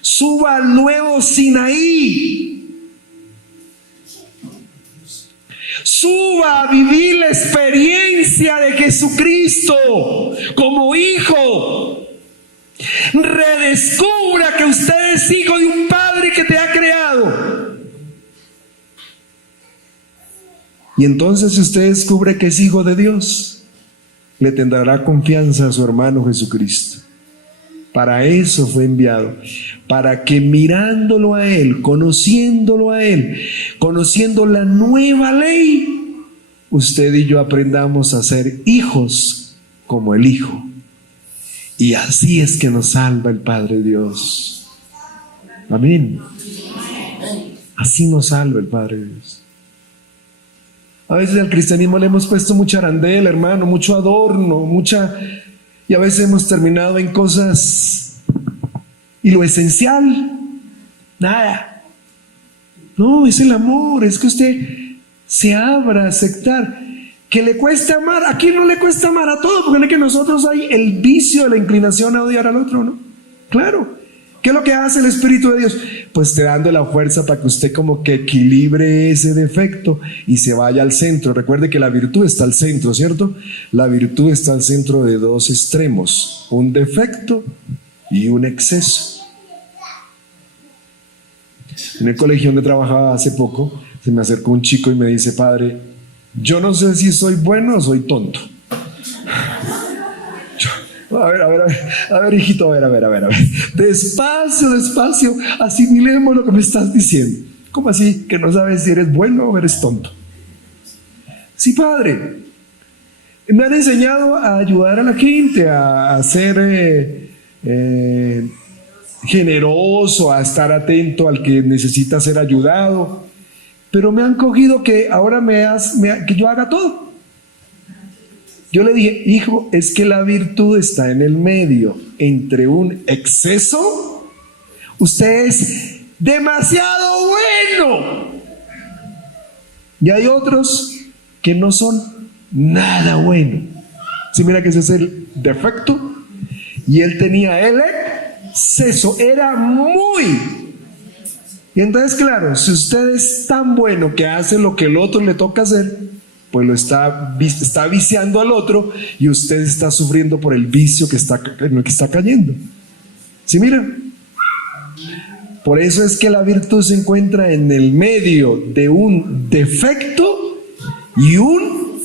Suba al nuevo Sinaí. Suba a vivir la experiencia de Jesucristo como hijo. Redescubra que usted es hijo de un Padre que te ha creado. Y entonces, si usted descubre que es hijo de Dios, le tendrá confianza a su hermano Jesucristo. Para eso fue enviado, para que mirándolo a Él, conociendo la nueva ley, usted y yo aprendamos a ser hijos como el Hijo. Y así es que nos salva el Padre Dios. Amén. Así nos salva el Padre Dios. A veces al cristianismo le hemos puesto mucha arandela, hermano, mucho adorno, y a veces hemos terminado en cosas y lo esencial, nada. No, es el amor, es que usted se abra a aceptar. Que le cueste amar, ¿a quién no le cuesta amar? A todos, porque no es que nosotros hay el vicio de la inclinación a odiar al otro, ¿no? Claro. ¿Qué es lo que hace el Espíritu de Dios? Pues te dando la fuerza para que usted como que equilibre ese defecto y se vaya al centro. Recuerde que la virtud está al centro, ¿cierto? La virtud está al centro de dos extremos, un defecto y un exceso. En el colegio donde trabajaba hace poco, se me acercó un chico y me dice: padre, yo no sé si soy bueno o soy tonto. A ver, hijito, a ver. Despacio, asimilemos lo que me estás diciendo. ¿Cómo así? ¿Que no sabes si eres bueno o eres tonto? Sí, padre. Me han enseñado a ayudar a la gente, a ser generoso, a estar atento al que necesita ser ayudado. Pero me han cogido que ahora que yo haga todo. Yo le dije: hijo, es que la virtud está en el medio, entre un exceso. Usted es demasiado bueno. Y hay otros que no son nada bueno. Sí, mira que ese es el defecto. Y él tenía el exceso, era muy. Y entonces, claro, si usted es tan bueno que hace lo que el otro le toca hacer, pues lo está viciando al otro y usted está sufriendo por el vicio en el que está cayendo. ¿Sí, mira? Por eso es que la virtud se encuentra en el medio de un defecto y un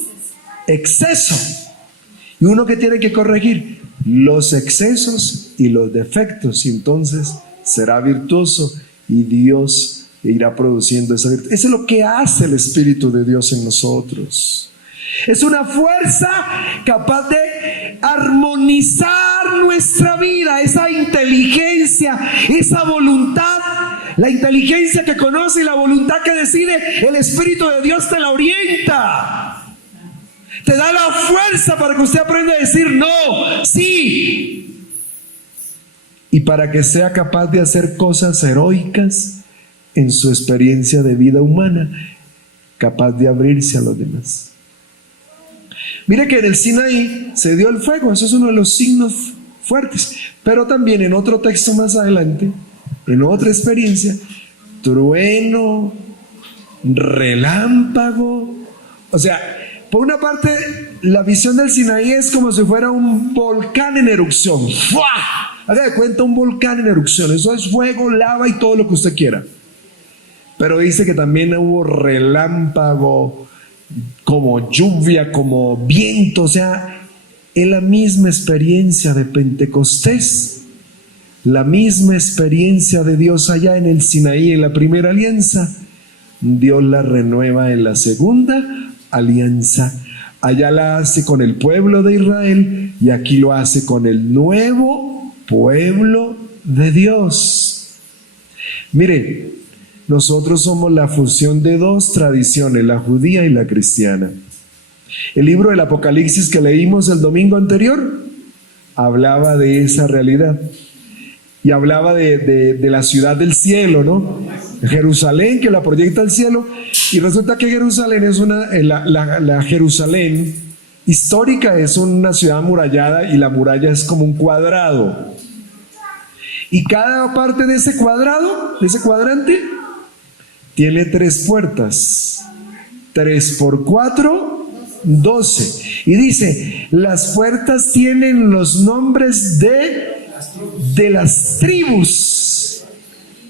exceso. Y uno que tiene que corregir los excesos y los defectos, y entonces será virtuoso y Dios irá produciendo esa virtud. Eso es lo que hace el Espíritu de Dios en nosotros. Es una fuerza capaz de armonizar nuestra vida, esa inteligencia, esa voluntad, la inteligencia que conoce y la voluntad que decide. El Espíritu de Dios te la orienta, te da la fuerza para que usted aprenda a decir no, sí, y para que sea capaz de hacer cosas heroicas en su experiencia de vida humana, capaz de abrirse a los demás. Mire que en el Sinaí se dio el fuego, eso es uno de los signos fuertes, pero también en otro texto más adelante, en otra experiencia, trueno, relámpago. O sea, por una parte, la visión del Sinaí es como si fuera un volcán en erupción. ¡Fua! Haga de cuenta un volcán en erupción, eso es fuego, lava y todo lo que usted quiera. Pero dice que también hubo relámpago, como lluvia, como viento. O sea, es la misma experiencia de Pentecostés, la misma experiencia de Dios allá en el Sinaí, en la primera alianza. Dios la renueva en la segunda alianza. Allá la hace con el pueblo de Israel y aquí lo hace con el nuevo pueblo de Dios. Mire, nosotros somos la fusión de dos tradiciones, la judía y la cristiana. El libro del Apocalipsis que leímos el domingo anterior hablaba de esa realidad y hablaba de la ciudad del cielo, ¿no? Jerusalén, que la proyecta al cielo, y resulta que Jerusalén es la Jerusalén histórica, es una ciudad amurallada y la muralla es como un cuadrado. Y cada parte de ese cuadrado, de ese cuadrante, tiene 3 puertas. 3 por 4, 12. Y dice, las puertas tienen los nombres de las tribus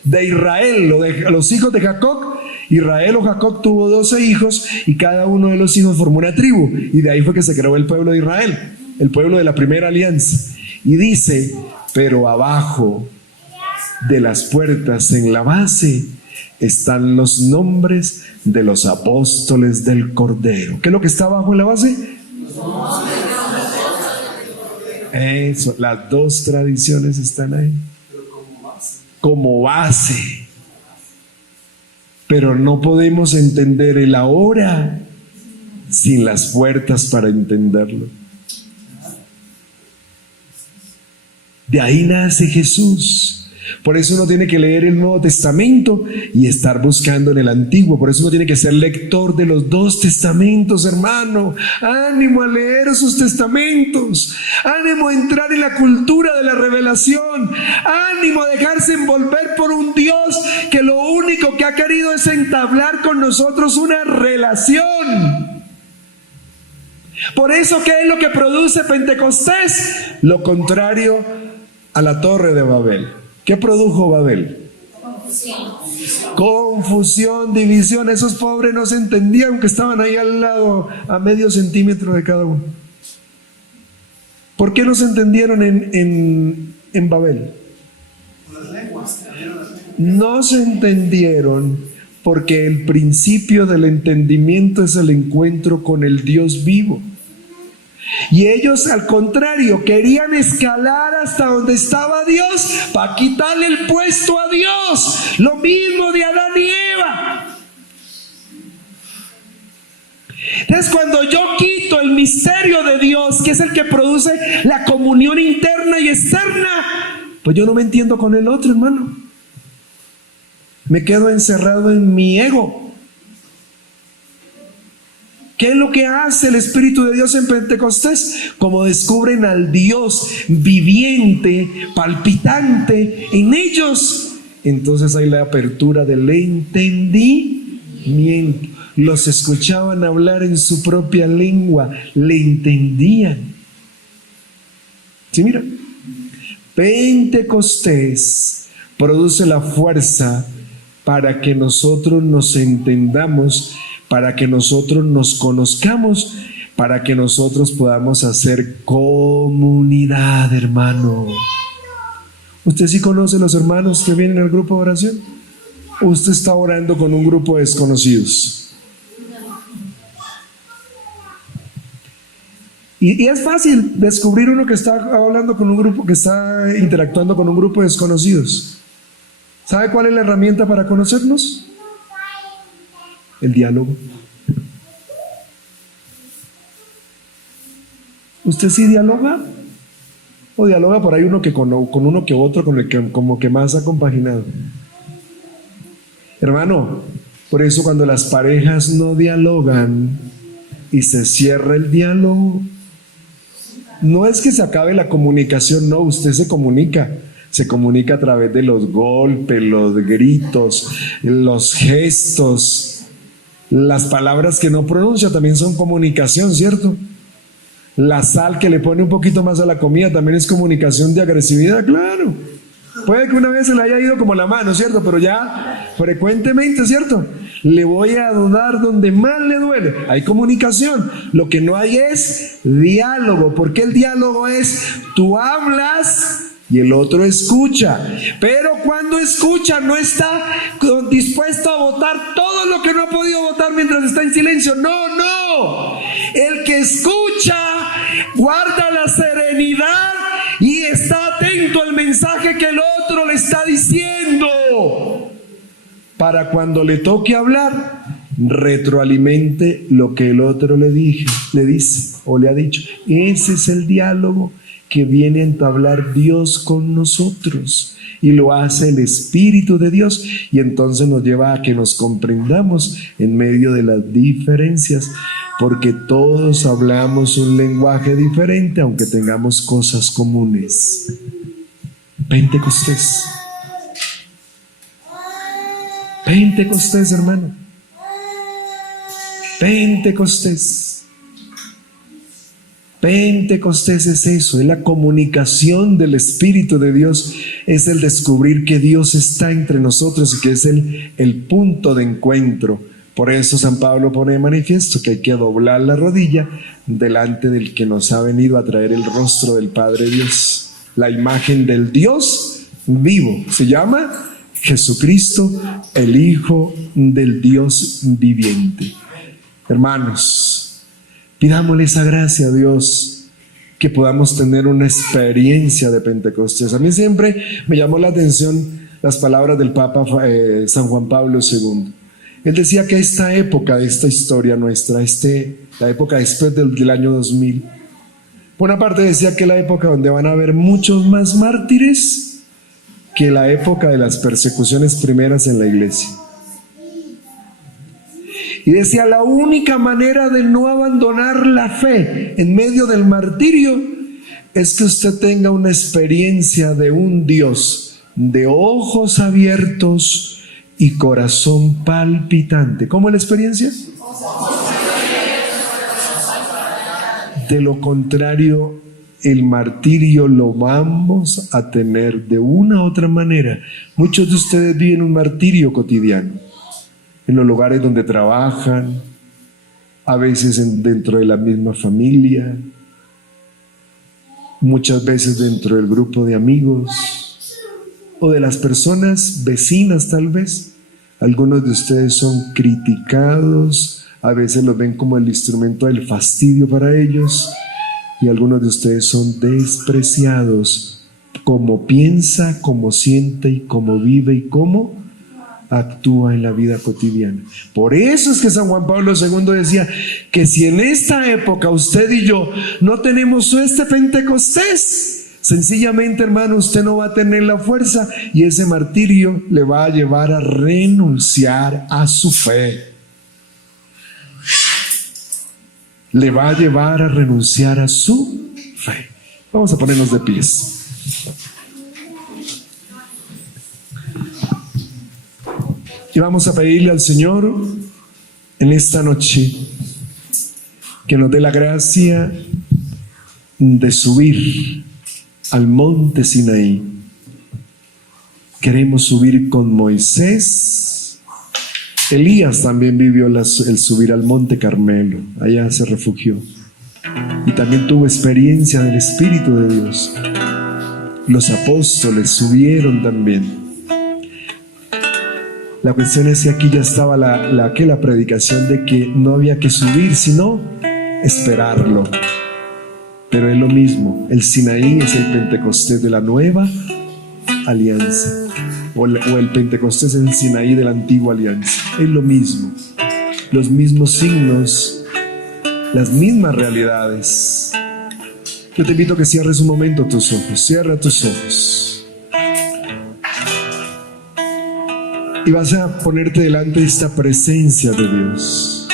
de Israel, o de los hijos de Jacob. Israel o Jacob tuvo 12 hijos y cada uno de los hijos formó una tribu. Y de ahí fue que se creó el pueblo de Israel, el pueblo de la primera alianza. Y dice, pero abajo de las puertas, en la base, están los nombres de los apóstoles del Cordero. ¿Qué es lo que está abajo en la base? Eso, las 2 tradiciones están ahí. Como base. Pero no podemos entender el ahora sin las puertas para entenderlo. De ahí nace Jesús. Por eso uno tiene que leer el Nuevo Testamento y estar buscando en el Antiguo. Por eso uno tiene que ser lector de los 2 testamentos, hermano. Ánimo a leer esos testamentos. Ánimo a entrar en la cultura de la revelación. Ánimo a dejarse envolver por un Dios que lo único que ha querido es entablar con nosotros una relación. Por eso, ¿qué es lo que produce Pentecostés? Lo contrario a la Torre de Babel. ¿Qué produjo Babel? Confusión, división. Esos pobres no se entendían, aunque estaban ahí al lado, a medio centímetro de cada uno. ¿Por qué no se entendieron en Babel? No se entendieron porque el principio del entendimiento es el encuentro con el Dios vivo. Y ellos, al contrario, querían escalar hasta donde estaba Dios para quitarle el puesto a Dios. Lo mismo de Adán y Eva. Entonces, cuando yo quito el misterio de Dios, que es el que produce la comunión interna y externa, pues yo no me entiendo con el otro, hermano. Me quedo encerrado en mi ego. ¿Qué es lo que hace el Espíritu de Dios en Pentecostés? Como descubren al Dios viviente, palpitante en ellos, entonces hay la apertura del entendimiento. Los escuchaban hablar en su propia lengua, le entendían. Sí, mira, Pentecostés produce la fuerza para que nosotros nos entendamos, para que nosotros nos conozcamos, para que nosotros podamos hacer comunidad, hermano. ¿Usted sí conoce a los hermanos que vienen al grupo de oración? ¿O usted está orando con un grupo de desconocidos? Y es fácil descubrir uno que está hablando con un grupo, que está interactuando con un grupo de desconocidos. ¿Sabe cuál es la herramienta para conocernos? El diálogo. ¿Usted sí dialoga? ¿O dialoga por ahí uno que con uno que otro, con el que como que más ha compaginado? Hermano, por eso cuando las parejas no dialogan y se cierra el diálogo, no es que se acabe la comunicación, no, usted se comunica a través de los golpes, los gritos, los gestos, las palabras que no pronuncia también son comunicación, ¿cierto? La sal que le pone un poquito más a la comida también es comunicación de agresividad, claro. Puede que una vez se le haya ido como la mano, ¿cierto? Pero ya frecuentemente, ¿cierto? Le voy a dar donde más le duele. Hay comunicación. Lo que no hay es diálogo. Porque el diálogo es tú hablas y el otro escucha. Pero cuando escucha no está dispuesto a votar todo lo que no ha podido votar mientras está en silencio. No, no. El que escucha guarda la serenidad y está atento al mensaje que el otro le está diciendo, para cuando le toque hablar, retroalimente lo que el otro le dice o le ha dicho. Ese es el diálogo que viene a entablar Dios con nosotros, y lo hace el Espíritu de Dios, y entonces nos lleva a que nos comprendamos en medio de las diferencias, porque todos hablamos un lenguaje diferente, aunque tengamos cosas comunes. Pentecostés. Pentecostés, hermano. Pentecostés. Pentecostés es eso, es la comunicación del Espíritu de Dios, es el descubrir que Dios está entre nosotros y que es el punto de encuentro. Por eso San Pablo pone de manifiesto que hay que doblar la rodilla delante del que nos ha venido a traer el rostro del Padre Dios, la imagen del Dios vivo. Se llama Jesucristo, el Hijo del Dios viviente. Hermanos, pidámosle esa gracia a Dios, que podamos tener una experiencia de Pentecostés. A mí siempre me llamó la atención las palabras del Papa San Juan Pablo II. Él decía que esta época de esta historia nuestra, la época después del año 2000, por una parte decía que es la época donde van a haber muchos más mártires que la época de las persecuciones primeras en la iglesia. Y decía, la única manera de no abandonar la fe en medio del martirio es que usted tenga una experiencia de un Dios de ojos abiertos y corazón palpitante. ¿Cómo es la experiencia? De lo contrario, el martirio lo vamos a tener de una u otra manera. Muchos de ustedes viven un martirio cotidiano, en los lugares donde trabajan, a veces dentro de la misma familia, muchas veces dentro del grupo de amigos, o de las personas vecinas tal vez. Algunos de ustedes son criticados, a veces los ven como el instrumento del fastidio para ellos, y algunos de ustedes son despreciados, como piensa, como siente y como vive y cómo actúa en la vida cotidiana. Por eso es que San Juan Pablo II decía que si en esta época usted y yo no tenemos este Pentecostés, sencillamente, hermano, usted no va a tener la fuerza y ese martirio le va a llevar a renunciar a su fe. le va a llevar a renunciar a su fe. Vamos a ponernos de pies. Y vamos a pedirle al Señor en esta noche que nos dé la gracia de subir al monte Sinaí. Queremos subir con Moisés. Elías también vivió el subir al monte Carmelo. Allá se refugió. Y también tuvo experiencia del Espíritu de Dios. Los apóstoles subieron también. La cuestión es que aquí ya estaba la predicación de que no había que subir, sino esperarlo. Pero es lo mismo. El Sinaí es el Pentecostés de la nueva alianza. O el Pentecostés es el Sinaí de la antigua alianza. Es lo mismo. Los mismos signos, las mismas realidades. Yo te invito a que cierres un momento tus ojos. Cierra tus ojos. Y vas a ponerte delante de esta presencia de Dios.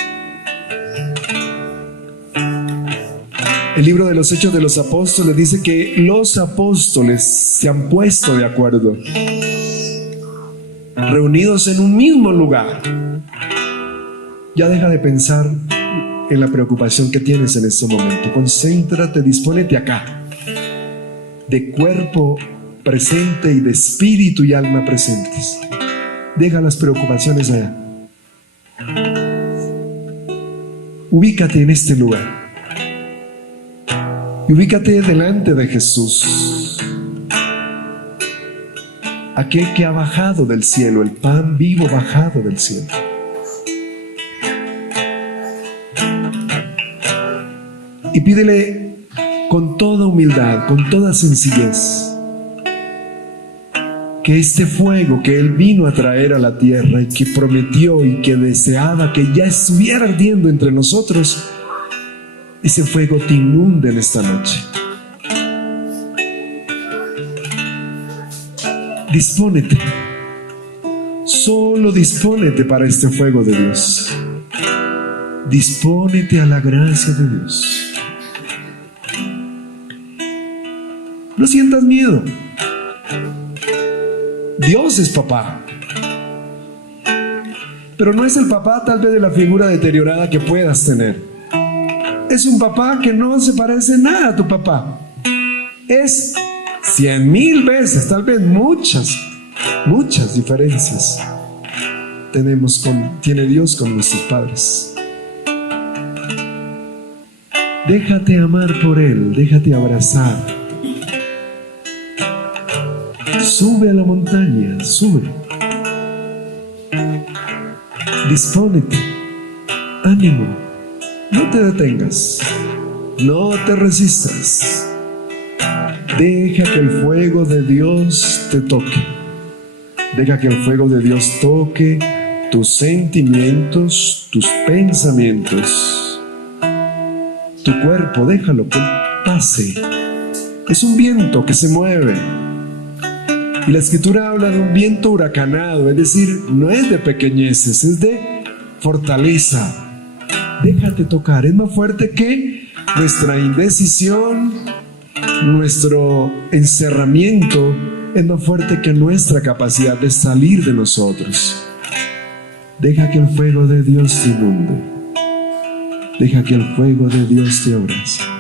El libro de los Hechos de los Apóstoles dice que los apóstoles se han puesto de acuerdo, reunidos en un mismo lugar. Ya deja de pensar en la preocupación que tienes en este momento. Concéntrate, dispónete acá, de cuerpo presente y de espíritu y alma presentes. Deja las preocupaciones allá. Ubícate en este lugar. Y ubícate delante de Jesús, aquel que ha bajado del cielo, el pan vivo bajado del cielo. Y pídele con toda humildad, con toda sencillez, que este fuego que Él vino a traer a la tierra y que prometió y que deseaba que ya estuviera ardiendo entre nosotros, ese fuego te inunde en esta noche. Dispónete, solo dispónete para este fuego de Dios. Dispónete a la gracia de Dios. No sientas miedo. Dios es papá, pero no es el papá tal vez de la figura deteriorada que puedas tener. Es un papá que no se parece nada a tu papá. Es 100,000 veces, tal vez muchas diferencias tiene Dios con nuestros padres. Déjate amar por Él, déjate abrazar. Sube a la montaña, sube. Dispónete, ánimo, no te detengas, no te resistas. Deja que el fuego de Dios te toque. Deja que el fuego de Dios toque tus sentimientos, tus pensamientos, tu cuerpo. Déjalo que pase. Es un viento que se mueve. Y la Escritura habla de un viento huracanado, es decir, no es de pequeñeces, es de fortaleza. Déjate tocar, es más fuerte que nuestra indecisión, nuestro encerramiento, es más fuerte que nuestra capacidad de salir de nosotros. Deja que el fuego de Dios te inunde. Deja que el fuego de Dios te abrace.